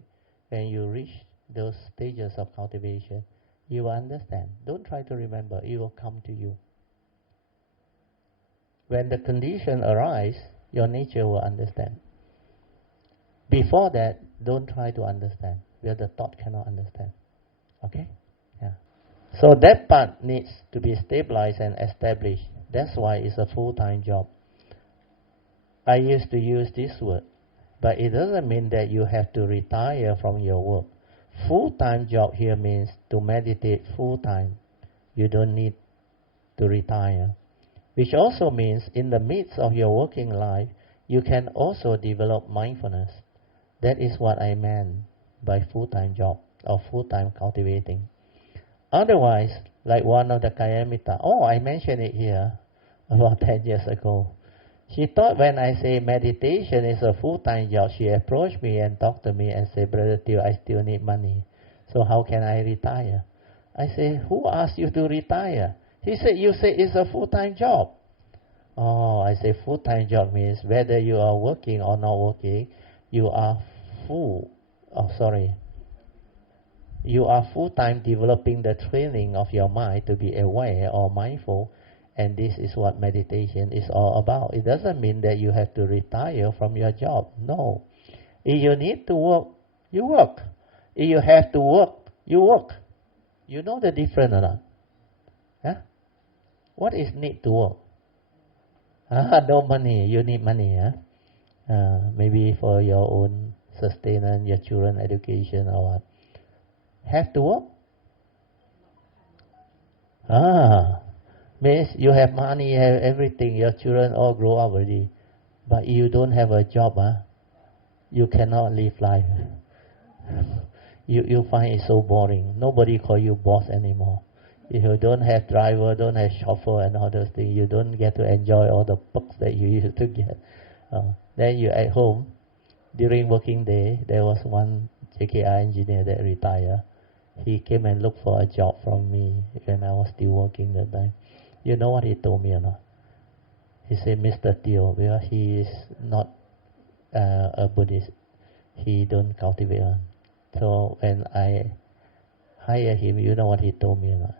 when you reach those stages of cultivation, you will understand. Don't try to remember, it will come to you. When the condition arise, your nature will understand. Before that, don't try to understand, where the thought cannot understand. Okay? Yeah. So that part needs to be stabilized and established. That's why it's a full-time job. I used to use this word, but it doesn't mean that you have to retire from your work. Full-time job here means to meditate full-time. You don't need to retire, which also means in the midst of your working life, you can also develop mindfulness. That is what I meant by full-time job or full-time cultivating. Otherwise, like one of the Kayamita, I mentioned it here about 10 years ago. She thought when I say meditation is a full-time job, she approached me and talked to me and said, Brother Teo, I still need money. So how can I retire? I said, who asked you to retire? He said, you say it's a full-time job. I say full-time job means whether you are working or not working, you are you are full-time developing the training of your mind to be aware or mindful, and this is what meditation is all about. It doesn't mean that you have to retire from your job. No. If you need to work, you work. If you have to work, you work. You know the difference or not? Huh? What is need to work? No money. You need money. Maybe for your own sustenance, your children education or what. Have to work? Means you have money, you have everything, your children all grow up already. But you don't have a job, you cannot live life. You find it so boring. Nobody call you boss anymore. If you don't have driver, don't have chauffeur and all those things, you don't get to enjoy all the perks that you used to get. Then you at home, during working day, there was one JKI engineer that retired. He came and looked for a job from me when I was still working that time. You know what he told me or not? He said, Mr. Teo, because he is not a Buddhist, he don't cultivate one. So when I hired him, you know what he told me or not?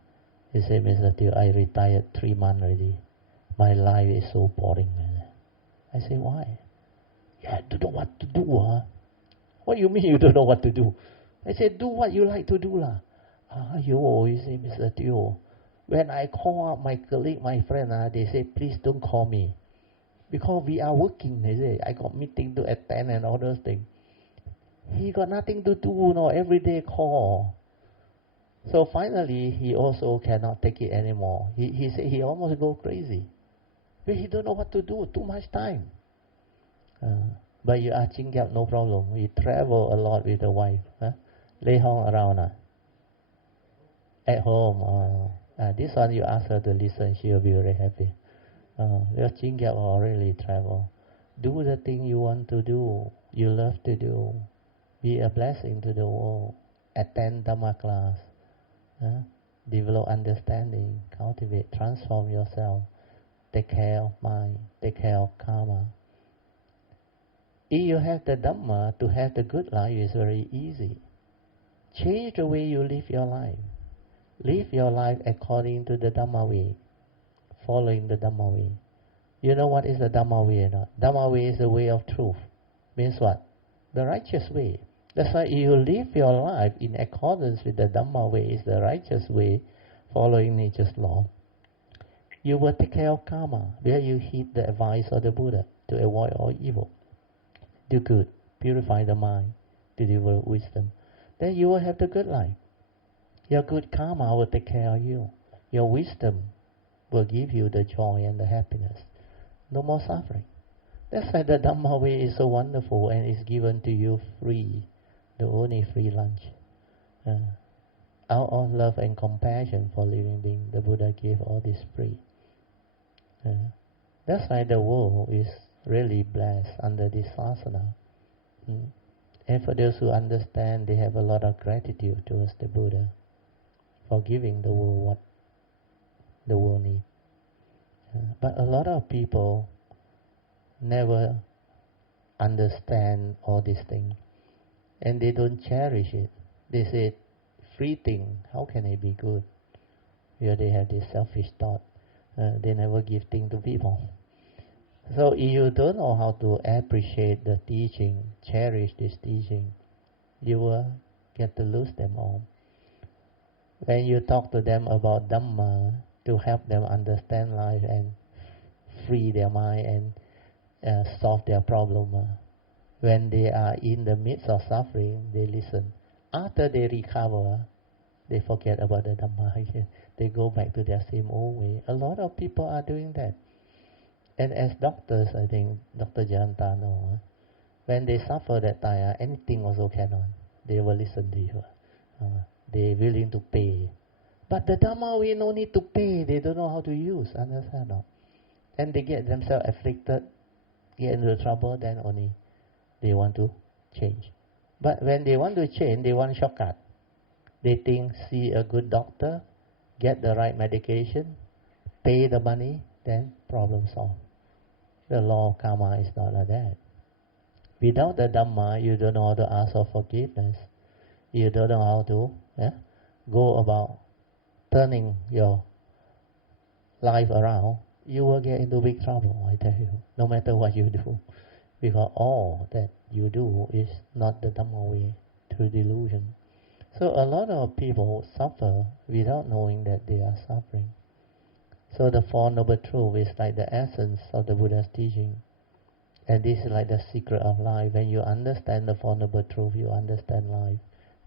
He said, Mr. Teo, I retired 3 months already. My life is so boring. I said, why? Yeah, I don't know what to do. What do you mean you don't know what to do? I said, do what you like to do lah. He said, Mr. Teo, when I call up my colleague, my friend, they say, please don't call me. Because we are working, they say. I got meeting to attend and all those things. He got nothing to do, every day call. So finally, he also cannot take it anymore. He said he almost go crazy. But he don't know what to do, too much time. But you are Chingyap, no problem. We travel a lot with the wife. Lay home around. At home. This one you ask her to listen, she will be very happy. Your Chingyap will really travel. Do the thing you want to do, you love to do. Be a blessing to the world. Attend Dhamma class. Develop understanding, cultivate, transform yourself. Take care of mind, take care of karma. If you have the Dhamma, to have the good life is very easy. Change the way you live your life. Live your life according to the Dhamma way, following the Dhamma way. You know what is the Dhamma way or not? Dhamma way is the way of truth. Means what? The righteous way. That's why if you live your life in accordance with the Dhamma way, is the righteous way, following nature's law, you will take care of karma, where you heed the advice of the Buddha to avoid all evil. Do good, purify the mind, to develop wisdom. Then you will have the good life. Your good karma will take care of you. Your wisdom will give you the joy and the happiness. No more suffering. That's why the Dhamma way is so wonderful and is given to you free, the only free lunch. Out of love and compassion for living beings, the Buddha gave all this free. That's why the world is really blessed under this asana. And for those who understand, they have a lot of gratitude towards the Buddha for giving the world what the world needs. But a lot of people never understand all these things, and they don't cherish it. They say, free thing, how can it be good? Where they have this selfish thought. They never give things to people. So if you don't know how to appreciate the teaching, cherish this teaching, you will get to lose them all. When you talk to them about Dhamma, to help them understand life and free their mind and solve their problem, when they are in the midst of suffering, they listen. After they recover, they forget about the Dhamma again. They go back to their same old way. A lot of people are doing that. And as doctors, I think Dr. Janta know, when they suffer that time, anything also cannot. They will listen to you. They willing to pay. But the Dhamma we no need to pay. They don't know how to use. Understand or not? And they get themselves afflicted, get into trouble, then only they want to change. But when they want to change, they want shortcut. They think, see a good doctor, get the right medication, pay the money, then problem solved. The law of karma is not like that. Without the Dhamma, you don't know how to ask for forgiveness. You don't know how to go about turning your life around. You will get into big trouble, I tell you, no matter what you do. Because all that you do is not the Dhamma way, through delusion. So a lot of people suffer without knowing that they are suffering. So the Four Noble Truths is like the essence of the Buddha's teaching. And this is like the secret of life. When you understand the Four Noble Truths, you understand life.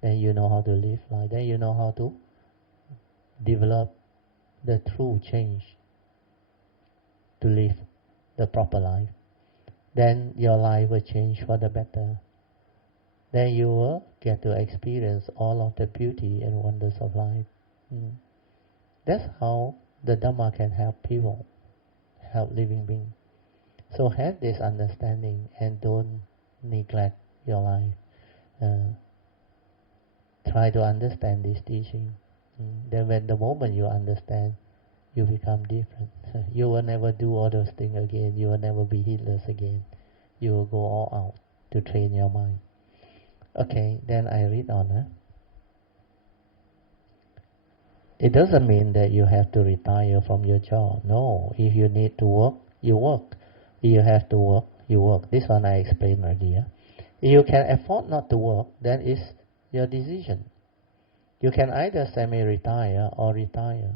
Then you know how to live life. Then you know how to develop the true change to live the proper life. Then your life will change for the better. Then you will get to experience all of the beauty and wonders of life. That's how the Dhamma can help people, help living beings. So have this understanding and don't neglect your life. Try to understand this teaching. Then when the moment you understand, you become different. You will never do all those things again. You will never be heedless again. You will go all out to train your mind. Okay, then I read on. It doesn't mean that you have to retire from your job. No, if you need to work, you work. If you have to work, you work. This one I explained earlier. If you can afford not to work, then it's your decision. You can either semi-retire or retire.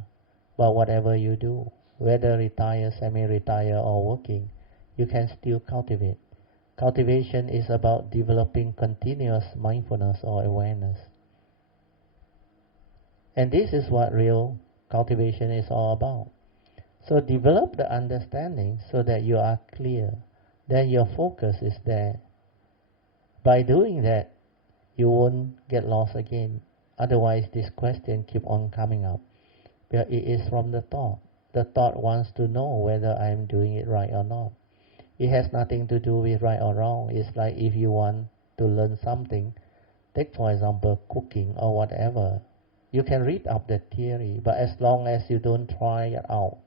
But whatever you do, whether retire, semi-retire or working, you can still cultivate. Cultivation is about developing continuous mindfulness or awareness. And this is what real cultivation is all about. So develop the understanding so that you are clear. Then your focus is there. By doing that, you won't get lost again. Otherwise, this question keep on coming up. But it is from the thought. The thought wants to know whether I am doing it right or not. It has nothing to do with right or wrong. It's like if you want to learn something, take for example cooking or whatever. You can read up the theory, but as long as you don't try it out,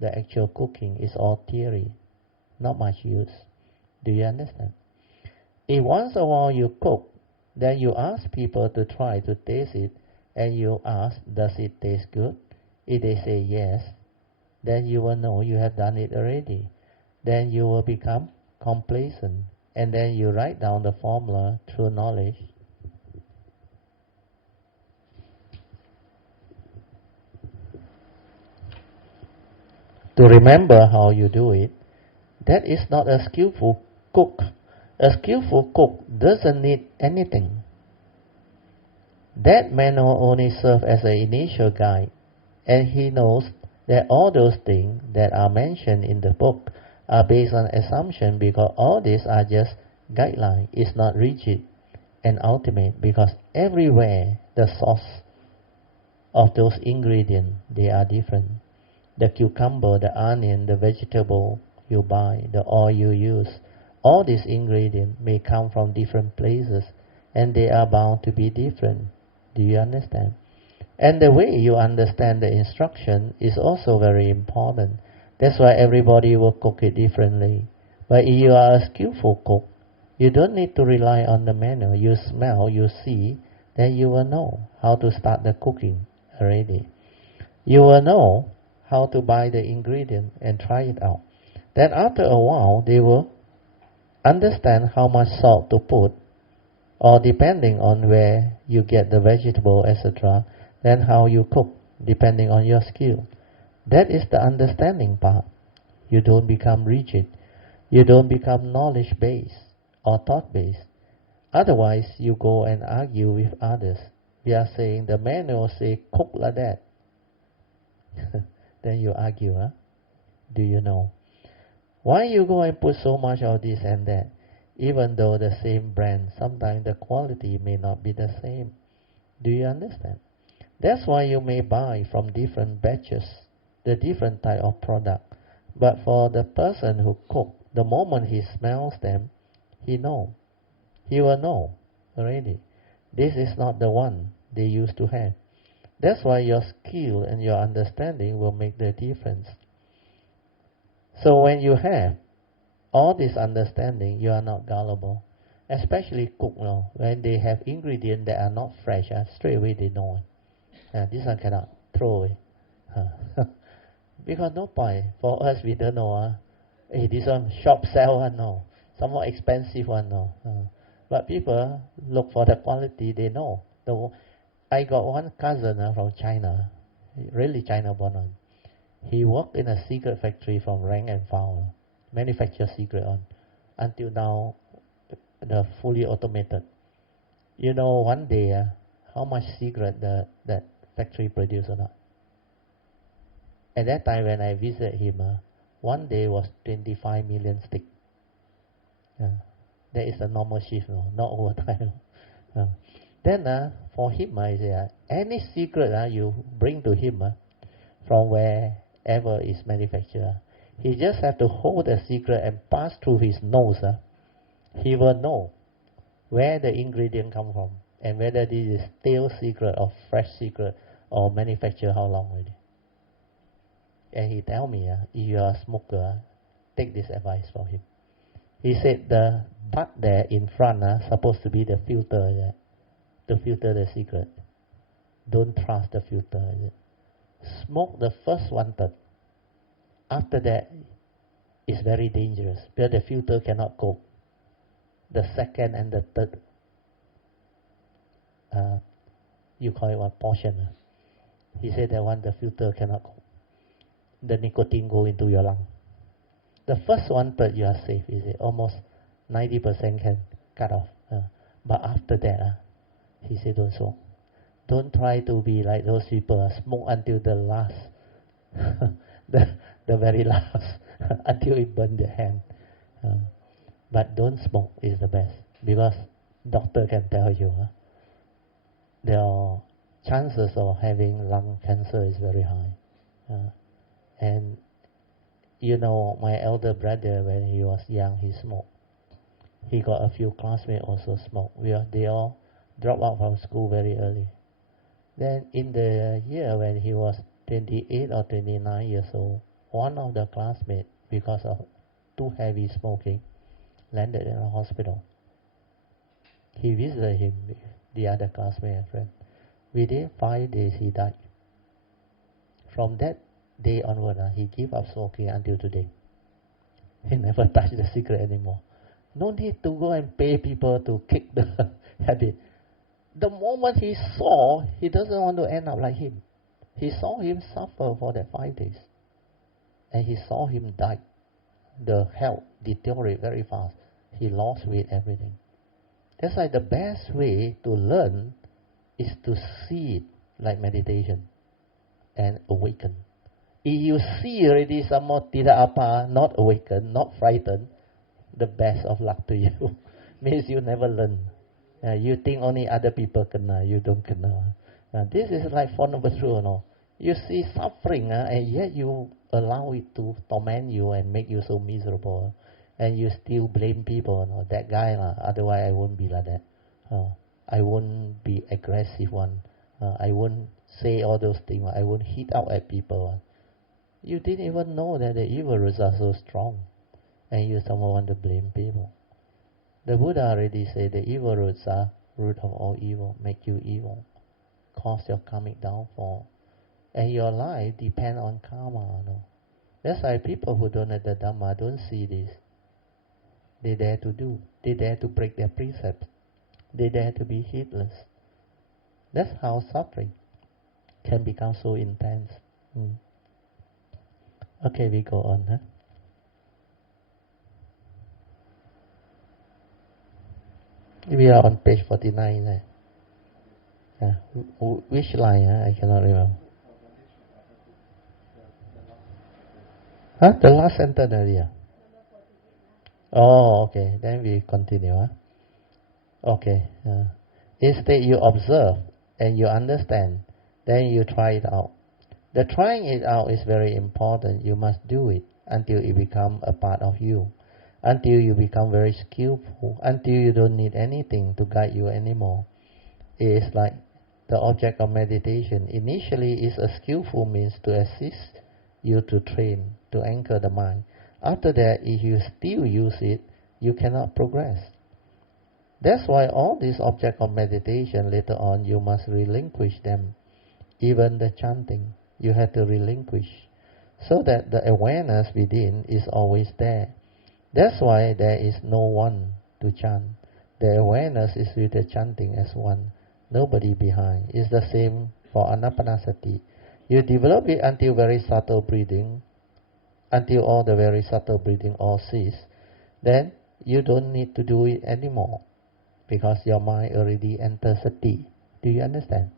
the actual cooking is all theory, not much use. Do you understand? If once a while you cook, then you ask people to try to taste it, and you ask, does it taste good? If they say yes, then you will know you have done it already. Then you will become complacent, and then you write down the formula through knowledge. To remember how you do it. That is not a skillful cook. A skillful cook doesn't need anything. That manual only serves as an initial guide, and he knows that all those things that are mentioned in the book are based on assumption, because all these are just guidelines. It's not rigid and ultimate, because everywhere the source of those ingredients, they are different. The cucumber, the onion, the vegetable you buy, the oil you use, all these ingredients may come from different places, and they are bound to be different. Do you understand? And the way you understand the instruction is also very important. That's why everybody will cook it differently. But if you are a skillful cook, you don't need to rely on the manual. You smell, you see, then you will know how to start the cooking already. You will know how to buy the ingredient and try it out. Then after a while, they will understand how much salt to put, or depending on where you get the vegetable, etc., then how you cook, depending on your skill. That is the understanding part. You don't become rigid. You don't become knowledge-based or thought-based. Otherwise, you go and argue with others. We are saying the manual say cook like that. Then you argue, huh? Do you know? Why you go and put so much of this and that? Even though the same brand, sometimes the quality may not be the same. Do you understand? That's why you may buy from different batches, the different type of product. But for the person who cook, the moment he smells them, he know. He will know already. This is not the one they used to have. That's why your skill and your understanding will make the difference. So when you have all this understanding, you are not gullible. Especially cook now, when they have ingredients that are not fresh, straight away they know. This one cannot throw away. Because no point. For us, we don't know. Hey, this one shop sell one, no. Some more expensive one, no. But people look for the quality, they know. I got one cousin from China, really China born on. He worked in a cigarette factory from rank and file, manufacture cigarette on, until now, the fully automated. You know, one day, how much cigarette that factory produce or not? At that time when I visited him, one day was 25 million stick. That is a normal shift, no? Not overtime. Then for him, I say, any cigarette you bring to him from wherever is manufactured, he just have to hold the cigarette and pass through his nose. He will know where the ingredient come from and whether this is stale cigarette or fresh cigarette or manufactured how long already. And he tell me, if you are a smoker, take this advice from him. He said the butt there in front supposed to be the filter to filter the cigarette. Don't trust the filter. Smoke the first 1/3. After that, it's very dangerous because the filter cannot cope. The second and the third, you call it what, portion. He said that one, the filter cannot cope. The nicotine go into your lung. The first 1/3 you are safe, is it? Almost 90% can cut off. But after that, he said don't smoke. Don't try to be like those people, smoke until the last, the very last, until it burn their hand. But don't smoke is the best, because doctor can tell you, the chances of having lung cancer is very high. And you know, my elder brother, when he was young, he smoked. He got a few classmates also smoke. They all dropped out from school very early. Then in the year when he was 28 or 29 years old, one of the classmates, because of too heavy smoking, landed in a hospital. He visited him with the other classmate and friend. Within 5 days he died. From that day onward, he gave up smoking until today. He never touched the cigarette anymore. No need to go and pay people to kick the habit. The moment he saw, he doesn't want to end up like him. He saw him suffer for that 5 days. And he saw him die. The health deteriorate very fast. He lost weight, everything. That's why the best way to learn is to see it like meditation and awaken. If you see already someone tidak apa, not awakened, not frightened, the best of luck to you. Means you never learn. You think only other people kena, you don't kena. This is like Four Noble Truths, no? You see suffering, and yet you allow it to torment you and make you so miserable. And you still blame people, no? That guy, otherwise I won't be like that. I won't be aggressive one. I won't say all those things. I won't hit out at people. You didn't even know that the evil roots are so strong. And you somehow want to blame people. The Buddha already said the evil roots are root of all evil, make you evil, cause your karmic downfall. And your life depends on karma. No? That's why people who don't have the Dhamma don't see this. They dare to do. They dare to break their precepts. They dare to be heedless. That's how suffering can become so intense. Okay, we go on. Huh? We are on page 49. Which line? I cannot remember. Huh? The last sentence earlier. Oh, okay. Then we continue. Huh? Okay. Instead, you observe and you understand. Then you try it out. The trying it out is very important. You must do it until it becomes a part of you. Until you become very skillful. Until you don't need anything to guide you anymore. It is like the object of meditation. Initially, is a skillful means to assist you to train, to anchor the mind. After that, if you still use it, you cannot progress. That's why all these objects of meditation, later on, you must relinquish them. Even the chanting, you have to relinquish. So that the awareness within is always there. That's why there is no one to chant. The awareness is with the chanting as one. Nobody behind. It's the same for anapanasati. You develop it until very subtle breathing, until all the very subtle breathing all cease. Then you don't need to do it anymore because your mind already enters sati. Do you understand?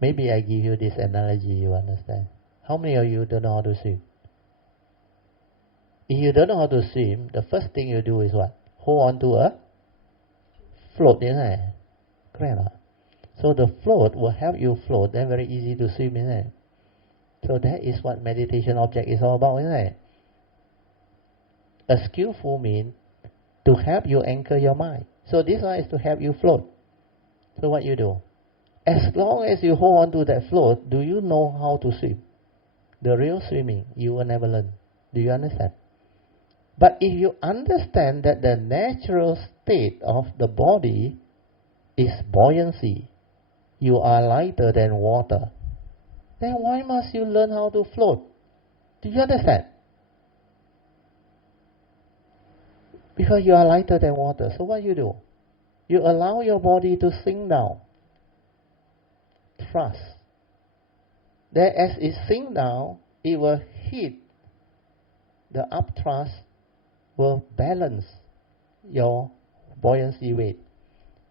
Maybe I give you this analogy, you understand. How many of you don't know how to swim? If you don't know how to swim, the first thing you do is what? Hold on to a float, isn't it? Correct. So the float will help you float, then very easy to swim, isn't it? So that is what meditation object is all about, isn't it? A skillful means to help you anchor your mind. So this one is to help you float. So what you do? As long as you hold on to that float, do you know how to swim? The real swimming, you will never learn. Do you understand? But if you understand that the natural state of the body is buoyancy, you are lighter than water, then why must you learn how to float? Do you understand? Because you are lighter than water. So what you do? You allow your body to sink down. Trust. Then as it sinks down, it will hit the up thrust, will balance your buoyancy weight.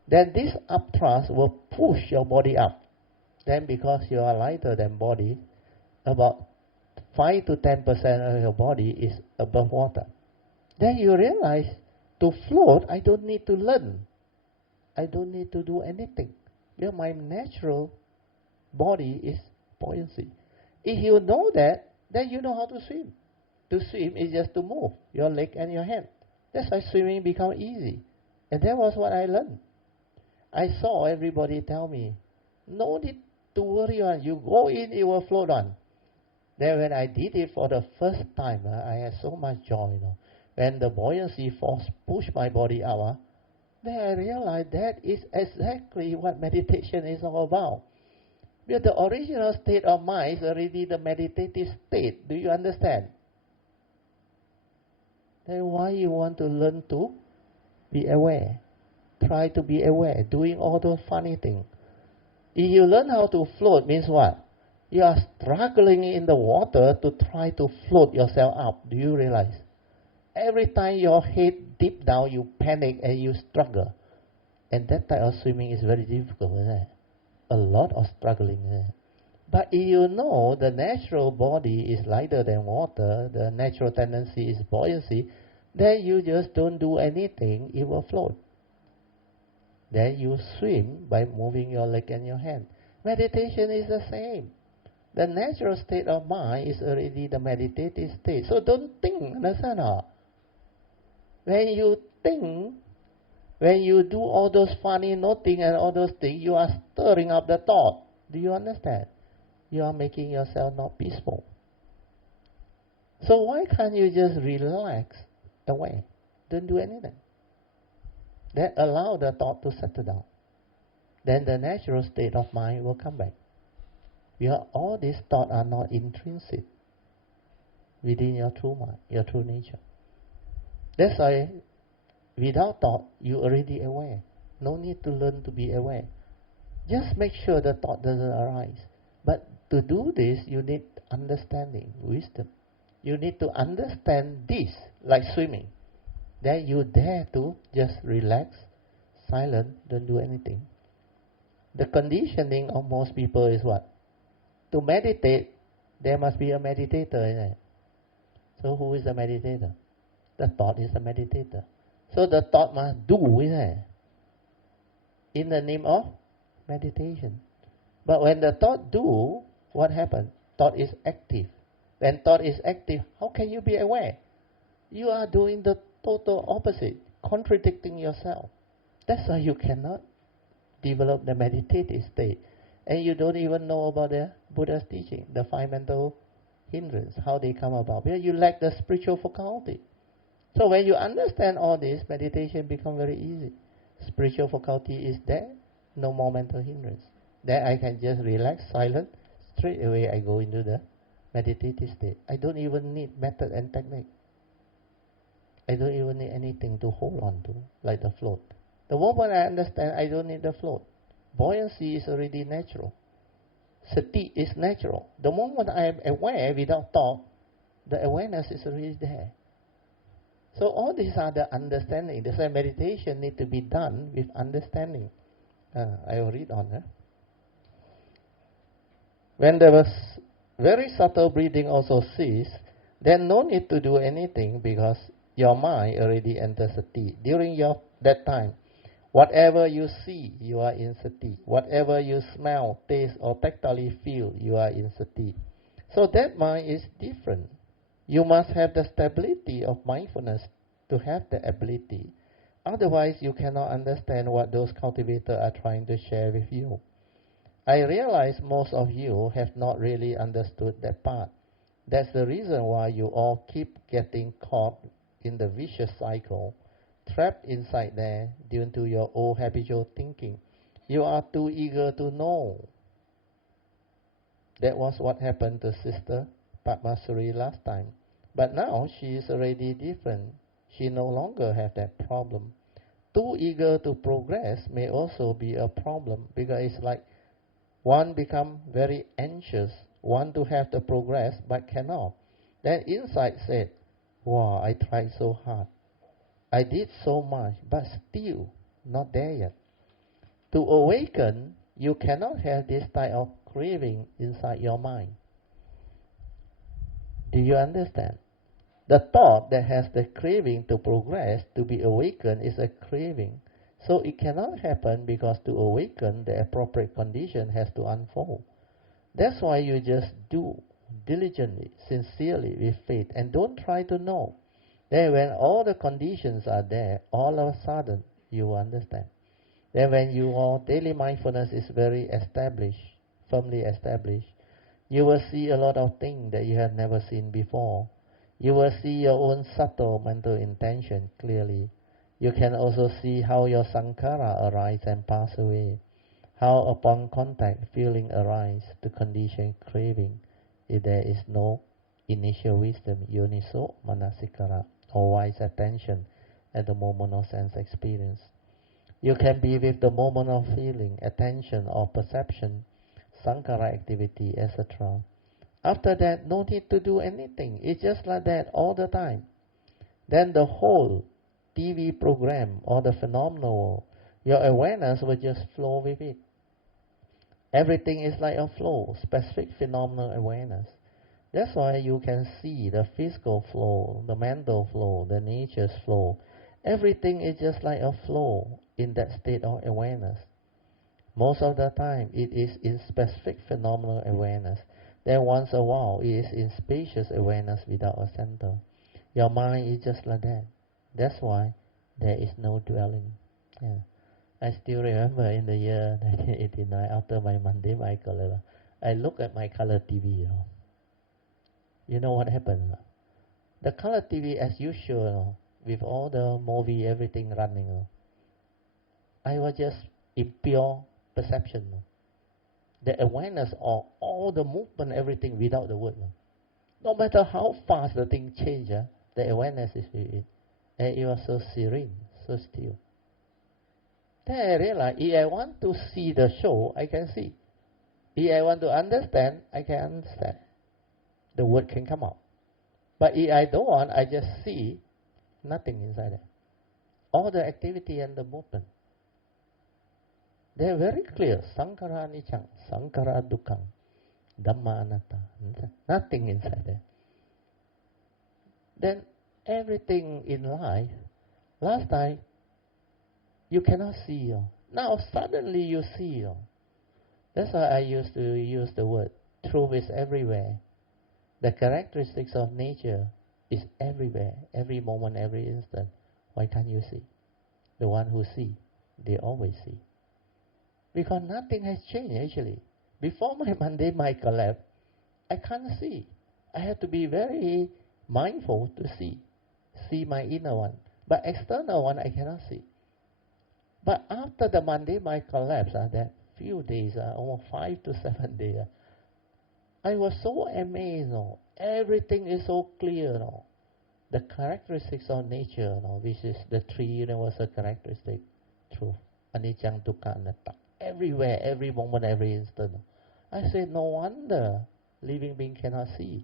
Then this up thrust will push your body up. Then because you are lighter than body, about 5 to 10% of your body is above water. Then you realize, to float, I don't need to learn. I don't need to do anything. Because my natural body is buoyancy. If you know that, then you know how to swim. To swim is just to move your leg and your hand. That's why swimming becomes easy. And that was what I learned. I saw everybody tell me, no need to worry on. You go in, it will float on. Then when I did it for the first time, I had so much joy. When the buoyancy force pushed my body up, then I realized that is exactly what meditation is all about. Because the original state of mind is already the meditative state. Do you understand? Then why you want to learn to be aware? Try to be aware, doing all those funny things. If you learn how to float, means what? You are struggling in the water to try to float yourself up. Do you realize? Every time your head deep down, you panic and you struggle. And that type of swimming is very difficult, isn't it? A lot of struggling, isn't it? But if you know the natural body is lighter than water, the natural tendency is buoyancy, then you just don't do anything, it will float. Then you swim by moving your leg and your hand. Meditation is the same. The natural state of mind is already the meditative state. So don't think, understand? When you think, when you do all those funny noting and all those things, you are stirring up the thought. Do you understand? You are making yourself not peaceful. So why can't you just relax away? Don't do anything. Then allow the thought to settle down. Then the natural state of mind will come back. Because all these thoughts are not intrinsic within your true mind, your true nature. That's why without thought, you already aware. No need to learn to be aware. Just make sure the thought doesn't arise. But to do this, you need understanding, wisdom. You need to understand this, like swimming. Then you dare to just relax, silent, don't do anything. The conditioning of most people is what? To meditate, there must be a meditator in it. So who is a meditator? The thought is a meditator. So the thought must do, isn't it? In the name of meditation. But when the thought do, what happens? Thought is active. When thought is active, how can you be aware? You are doing the total opposite, contradicting yourself. That's why you cannot develop the meditative state. And you don't even know about the Buddha's teaching, the five mental hindrances, how they come about. Because you lack the spiritual faculty. So when you understand all this, meditation becomes very easy. Spiritual faculty is there, no more mental hindrance. Then I can just relax, silent, straight away I go into the meditative state. I don't even need method and technique. I don't even need anything to hold on to, like the float. The moment I understand I don't need the float, buoyancy is already natural. Sati is natural. The moment I am aware without thought, the awareness is already there. So all these are the understanding. That's why meditation needs to be done with understanding. I will read on. When there was very subtle breathing also cease, then no need to do anything because your mind already enters sati. During that time, whatever you see, you are in sati. Whatever you smell, taste, or tactily feel, you are in sati. So that mind is different. You must have the stability of mindfulness to have the ability. Otherwise, you cannot understand what those cultivators are trying to share with you. I realize most of you have not really understood that part. That's the reason why you all keep getting caught in the vicious cycle, trapped inside there due to your old habitual thinking. You are too eager to know. That was what happened to Sister Padmasuri last time. But now she is already different. She no longer has that problem. Too eager to progress may also be a problem because it's like one become very anxious, want to have the progress but cannot. Then insight said, wow, I tried so hard. I did so much, but still not there yet. To awaken, you cannot have this type of craving inside your mind. Do you understand? The thought that has the craving to progress, to be awakened, is a craving. So it cannot happen because to awaken, the appropriate condition has to unfold. That's why you just do diligently, sincerely, with faith, and don't try to know. Then when all the conditions are there, all of a sudden, you will understand. Then when your daily mindfulness is very established, firmly established, you will see a lot of things that you have never seen before. You will see your own subtle mental intention clearly. You can also see how your sankhara arise and pass away. How upon contact feeling arise to condition craving if there is no initial wisdom, yoniso manasikara, or wise attention at the moment of sense experience. You can be with the moment of feeling, attention or perception, sankhara activity, etc. After that, no need to do anything. It's just like that all the time. Then the whole TV program or the phenomenal, your awareness will just flow with it. Everything is like a flow, specific phenomenal awareness. That's why you can see the physical flow, the mental flow, the nature's flow. Everything is just like a flow in that state of awareness. Most of the time, it is in specific phenomenal awareness. Then once a while, it is in spacious awareness without a center. Your mind is just like that. That's why there is no dwelling. Yeah. I still remember in the year 1989, after my Monday Michael, I look at my color TV. You know what happened? The color TV, as usual, with all the movie, everything running, I was just in pure perception. The awareness of all the movement, everything without the word. No matter how fast the thing changes, the awareness is with it. And it was so serene, so still. Then I realized, if I want to see the show, I can see. If I want to understand, I can understand. The word can come out. But if I don't want, I just see nothing inside there. All the activity and the movement. They're very clear. Sankhara niccang, sankhara dukkang, dhamma anatta. Nothing inside there. then everything in life, last time you cannot see. Now suddenly you see. That's why I used to use the word truth is everywhere. The characteristics of nature is everywhere, every moment, every instant. Why can't you see? The one who see, they always see. Because nothing has changed actually. Before my Monday might collapse, I can't see. I have to be very mindful to see my inner one. But external one I cannot see. But after the Monday might collapse, that few days, almost 5 to 7 days, I was so amazed. Everything is so clear. The characteristics of nature, which is the three universal characteristics, truth, anicca, dukkha, anatta, everywhere, every moment, every instant. I said, no wonder living being cannot see.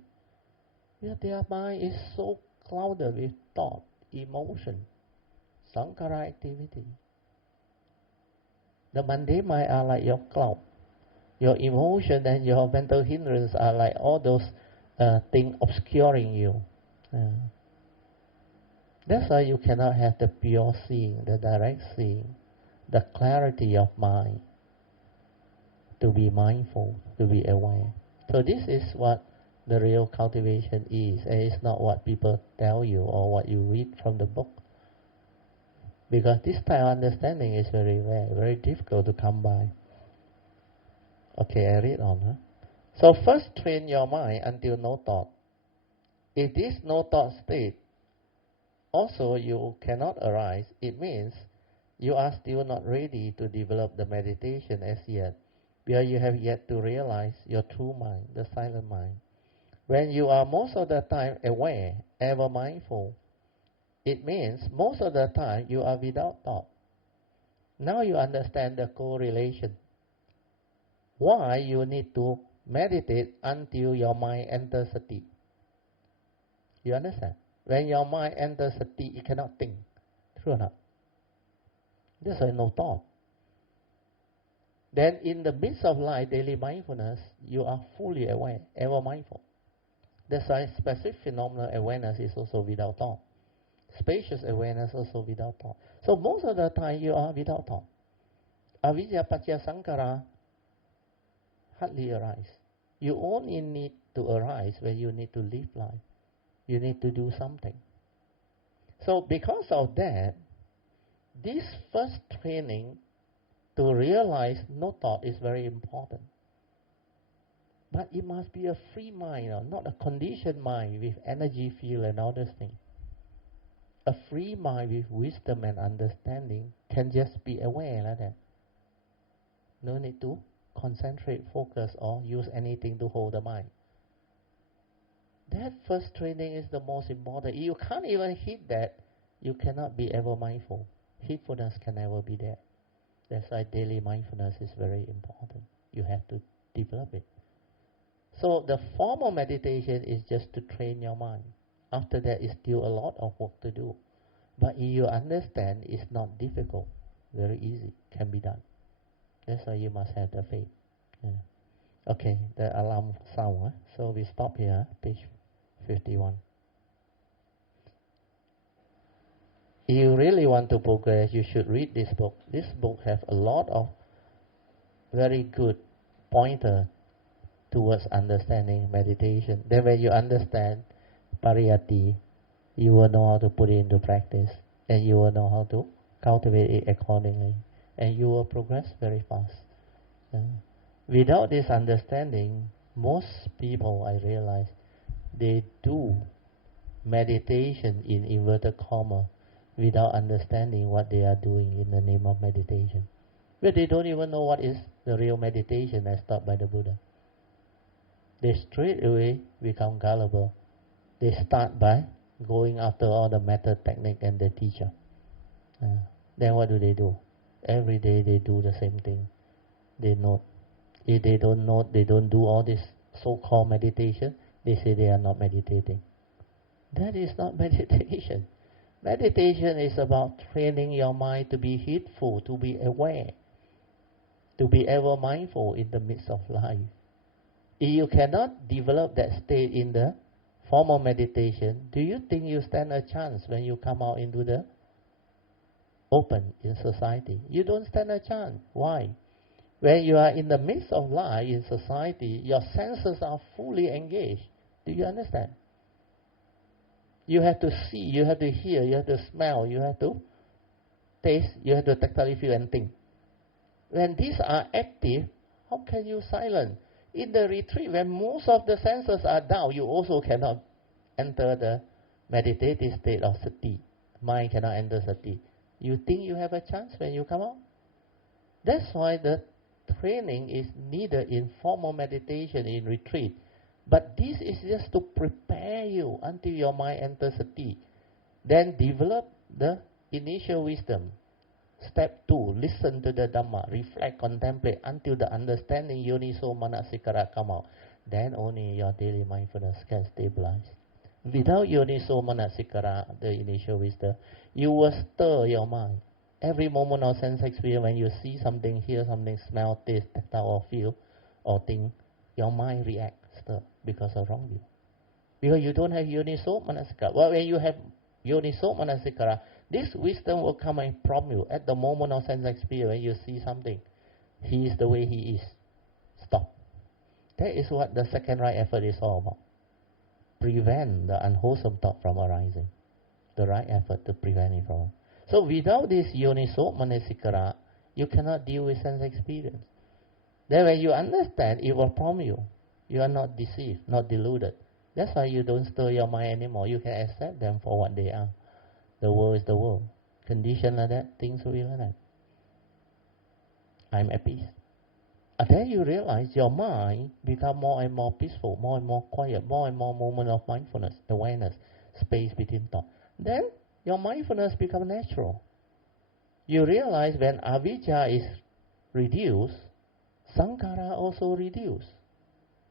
Their mind is so clouded with thought, emotion, sankhara activity. The mundane mind are like your cloud. Your emotion and your mental hindrance are like all those things obscuring you. That's why you cannot have the pure seeing, the direct seeing, the clarity of mind, to be mindful, to be aware. So this is what the real cultivation is, and it's not what people tell you or what you read from the book. Because this type of understanding is very rare, very difficult to come by. Okay, I read on. So first train your mind until no thought. If this no thought state also you cannot arise, it means you are still not ready to develop the meditation as yet, because you have yet to realize your true mind, the silent mind. When you are most of the time aware, ever mindful, it means most of the time you are without thought. Now you understand the correlation. Why you need to meditate until your mind enters sati. You understand? When your mind enters sati, it cannot think. True or not? There's no thought. Then in the midst of life, daily mindfulness, you are fully aware, ever mindful. That's why specific phenomenal awareness is also without thought. Spacious awareness also without thought. So most of the time you are without thought. Avijja paccaya sankhara hardly arise. You only need to arise when you need to live life. You need to do something. So because of that, this first training to realize no thought is very important. But it must be a free mind, not a conditioned mind with energy field and all those things. A free mind with wisdom and understanding can just be aware like that. No need to concentrate, focus, or use anything to hold the mind. That first training is the most important. You can't even hit that. You cannot be ever mindful. Heedfulness can never be there. That's why daily mindfulness is very important. You have to develop it. So the formal meditation is just to train your mind. After that, it's still a lot of work to do. But if you understand, it's not difficult. Very easy. Can be done. That's why you must have the faith. Yeah. Okay, the alarm sound. So we stop here, page 51. If you really want to progress, you should read this book. This book has a lot of very good pointer towards understanding meditation. Then when you understand pariyatti, you will know how to put it into practice, and you will know how to cultivate it accordingly, and you will progress very fast. Without this understanding, most people, I realize, they do meditation in inverted comma without understanding what they are doing in the name of meditation. But they don't even know what is the real meditation as taught by the Buddha. They straight away become gullible. They start by going after all the method, technique, and the teacher. Then what do? Every day they do the same thing. They note. If they don't note, they don't do all this so-called meditation, they say they are not meditating. That is not meditation. Meditation is about training your mind to be heedful, to be aware, to be ever mindful in the midst of life. If you cannot develop that state in the formal meditation, do you think you stand a chance when you come out into the open in society? You don't stand a chance. Why? When you are in the midst of life in society, your senses are fully engaged. Do you understand? You have to see, you have to hear, you have to smell, you have to taste, you have to tactile feel and think. When these are active, how can you silence? In the retreat, when most of the senses are down, you also cannot enter the meditative state of sati. Mind cannot enter sati. You think you have a chance when you come out? That's why the training is needed in formal meditation in retreat. But this is just to prepare you until your mind enters sati. Then develop the initial wisdom. Step 2, listen to the Dhamma, reflect, contemplate until the understanding yoniso manasikara come out. Then only your daily mindfulness can stabilize. Without yoniso manasikara, the initial wisdom, you will stir your mind. Every moment of sense experience, when you see something, hear something, smell, taste, tactile, or feel, or think, your mind reacts, stir, because of wrong view. Because you don't have yoniso manasikara. Well, when you have yoniso manasikara, this wisdom will come and prompt you at the moment of sense experience. When you see something, he is the way he is. Stop. That is what the second right effort is all about. Prevent the unwholesome thought from arising. The right effort to prevent it from. So without this yoniso manasikara, you cannot deal with sense experience. Then when you understand, it will prompt you. You are not deceived, not deluded. That's why you don't stir your mind anymore. You can accept them for what they are. The world is the world. Condition like that, things will be like that. I'm at peace. And then you realize your mind become more and more peaceful, more and more quiet, more and more moment of mindfulness, awareness, space between thought. Then your mindfulness become natural. You realize when avijja is reduced, sankhara also reduce.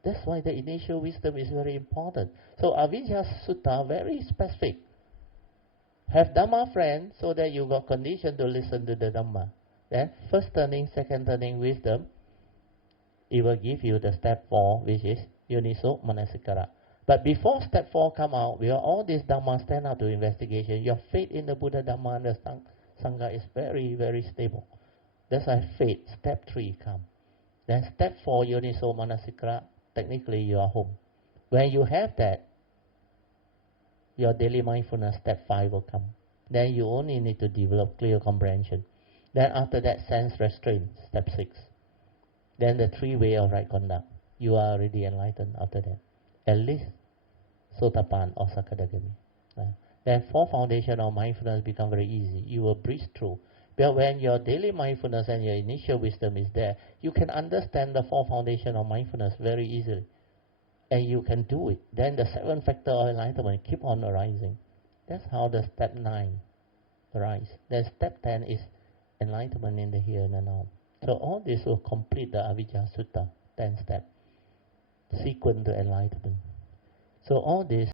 That's why the initial wisdom is very important. So avijja sutta very specific. Have Dhamma friend so that you got condition to listen to the Dhamma. Then first turning, second turning wisdom, it will give you the step 4, which is yoniso manasikara. But before step 4 come out, will all these Dhamma stand up to investigation. Your faith in the Buddha Dhamma and the Sangha is very, very stable. That's why faith, step 3 come. Then step 4, yoniso manasikara, technically you are home. When you have that, your daily mindfulness, step 5 will come. Then you only need to develop clear comprehension. Then after that, sense restraint, step 6. Then the 3 way of right conduct. You are already enlightened after that. At least Sotapan or Sakadagami. Then 4 foundation of mindfulness become very easy. You will breeze through. But when your daily mindfulness and your initial wisdom is there, you can understand the 4 foundation of mindfulness very easily. And you can do it. Then the 7th factor of enlightenment keep on arising. That's how the step 9 arise. Then step 10 is enlightenment in the here and the now. So all this will complete the Avijja Sutta, 10 step, sequence to enlightenment. So all this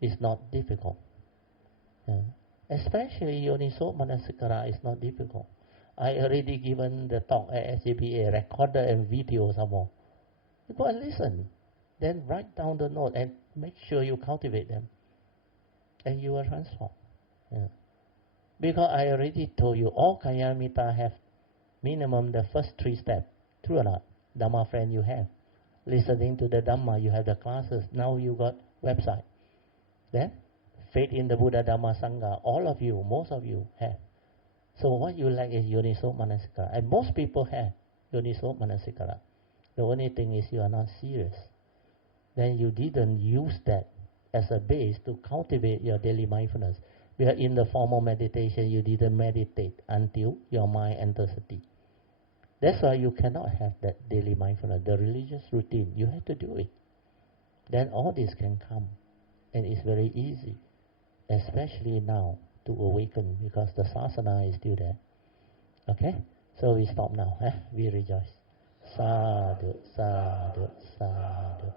is not difficult. Yeah. Especially Yoniso Manasikara is not difficult. I already given the talk at SJBA, recorded and video some more. You go and listen. Then write down the note and make sure you cultivate them. And you will transform. Yeah. Because I already told you, all Kalyana have minimum the first 3 steps. True or not? Dhamma friend you have. Listening to the Dhamma, you have the classes. Now you got website. Then, faith in the Buddha Dhamma Sangha, all of you, most of you have. So what you lack is Yoniso Manasikara. And most people have Yoniso Manasikara. The only thing is you are not serious. Then you didn't use that as a base to cultivate your daily mindfulness. Where in the formal meditation you didn't meditate until your mind enters sati. That's why you cannot have that daily mindfulness, the religious routine. You have to do it. Then all this can come. And it's very easy, especially now, to awaken because the sasana is still there. Okay? So we stop now. We rejoice. Sadhu, sadhu, sadhu.